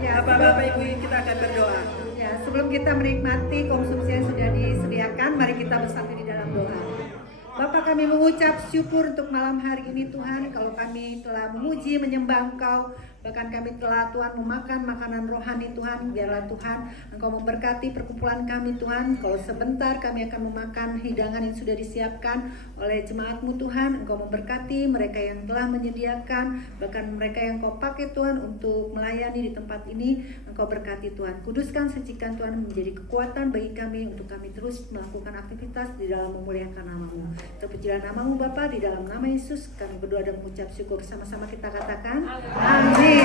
Ya, Bapak-bapak, Ibu, kita akan berdoa. Ya, sebelum kita menikmati konsumsi yang sudah disediakan, mari kita bersatu di dalam doa. Bapak, kami mengucap syukur untuk malam hari ini Tuhan, kalau kami telah memuji, menyembah Engkau, bahkan kami telah Tuhan memakan makanan rohani Tuhan. Biarlah Tuhan Engkau memberkati perkumpulan kami Tuhan. Kalau sebentar kami akan memakan hidangan yang sudah disiapkan oleh jemaat-Mu Tuhan, Engkau memberkati mereka yang telah menyediakan, bahkan mereka yang Kau pakai Tuhan untuk melayani di tempat ini. Engkau berkati Tuhan, kuduskan, sucikan Tuhan menjadi kekuatan bagi kami untuk kami terus melakukan aktivitas di dalam memuliakan nama-Mu. Terpujilah nama-Mu Bapa, di dalam nama Yesus kami berdoa dan mengucap syukur. Sama-sama kita katakan amin.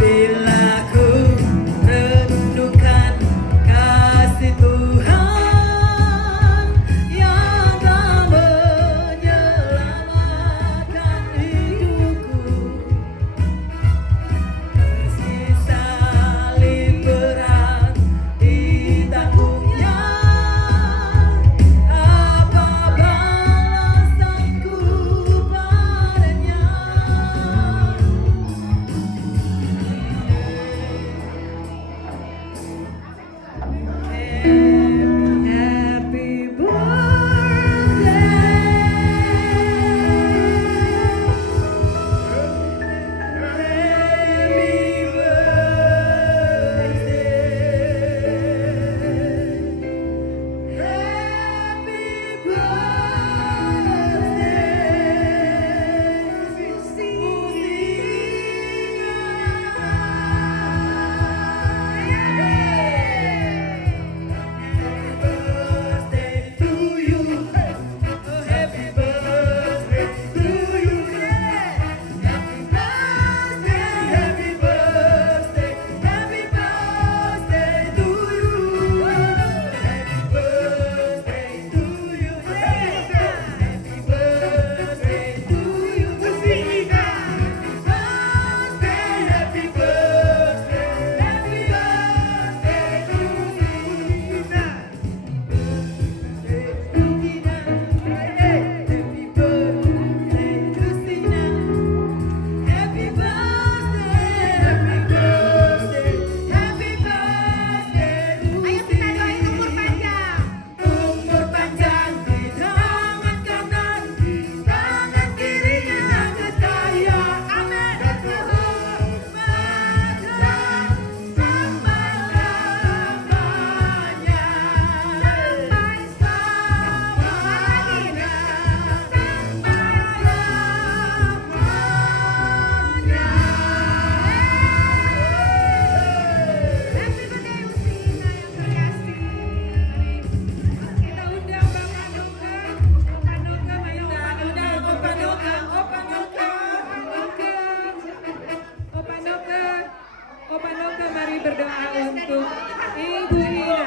Bila ku renungkan kasih Tuhan yang telah menyelamatkan hidupku, meski salib berat ditanggungnya, apa balasanku padanya? Happy Opa Noga, mari berdoa untuk Ibu Ina.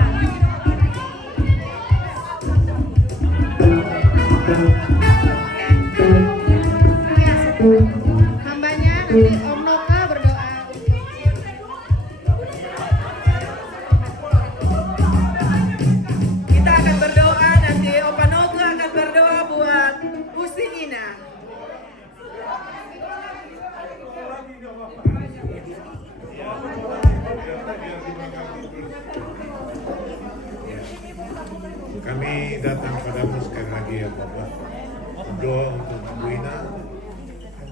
Hambanya nanti Om Noka berdoa. Kita akan berdoa, nanti Opa Noga akan berdoa buat Usi Ina. Kami datang padamu sekali lagi ya Bapak. Doa untuk Bu Ina.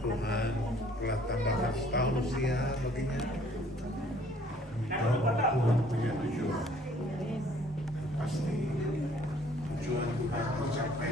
Tuhan telah tambahkan setahun usia baginya. Tahu Tuhan punya tujuan. Pasti tujuan Tuhan tercapai.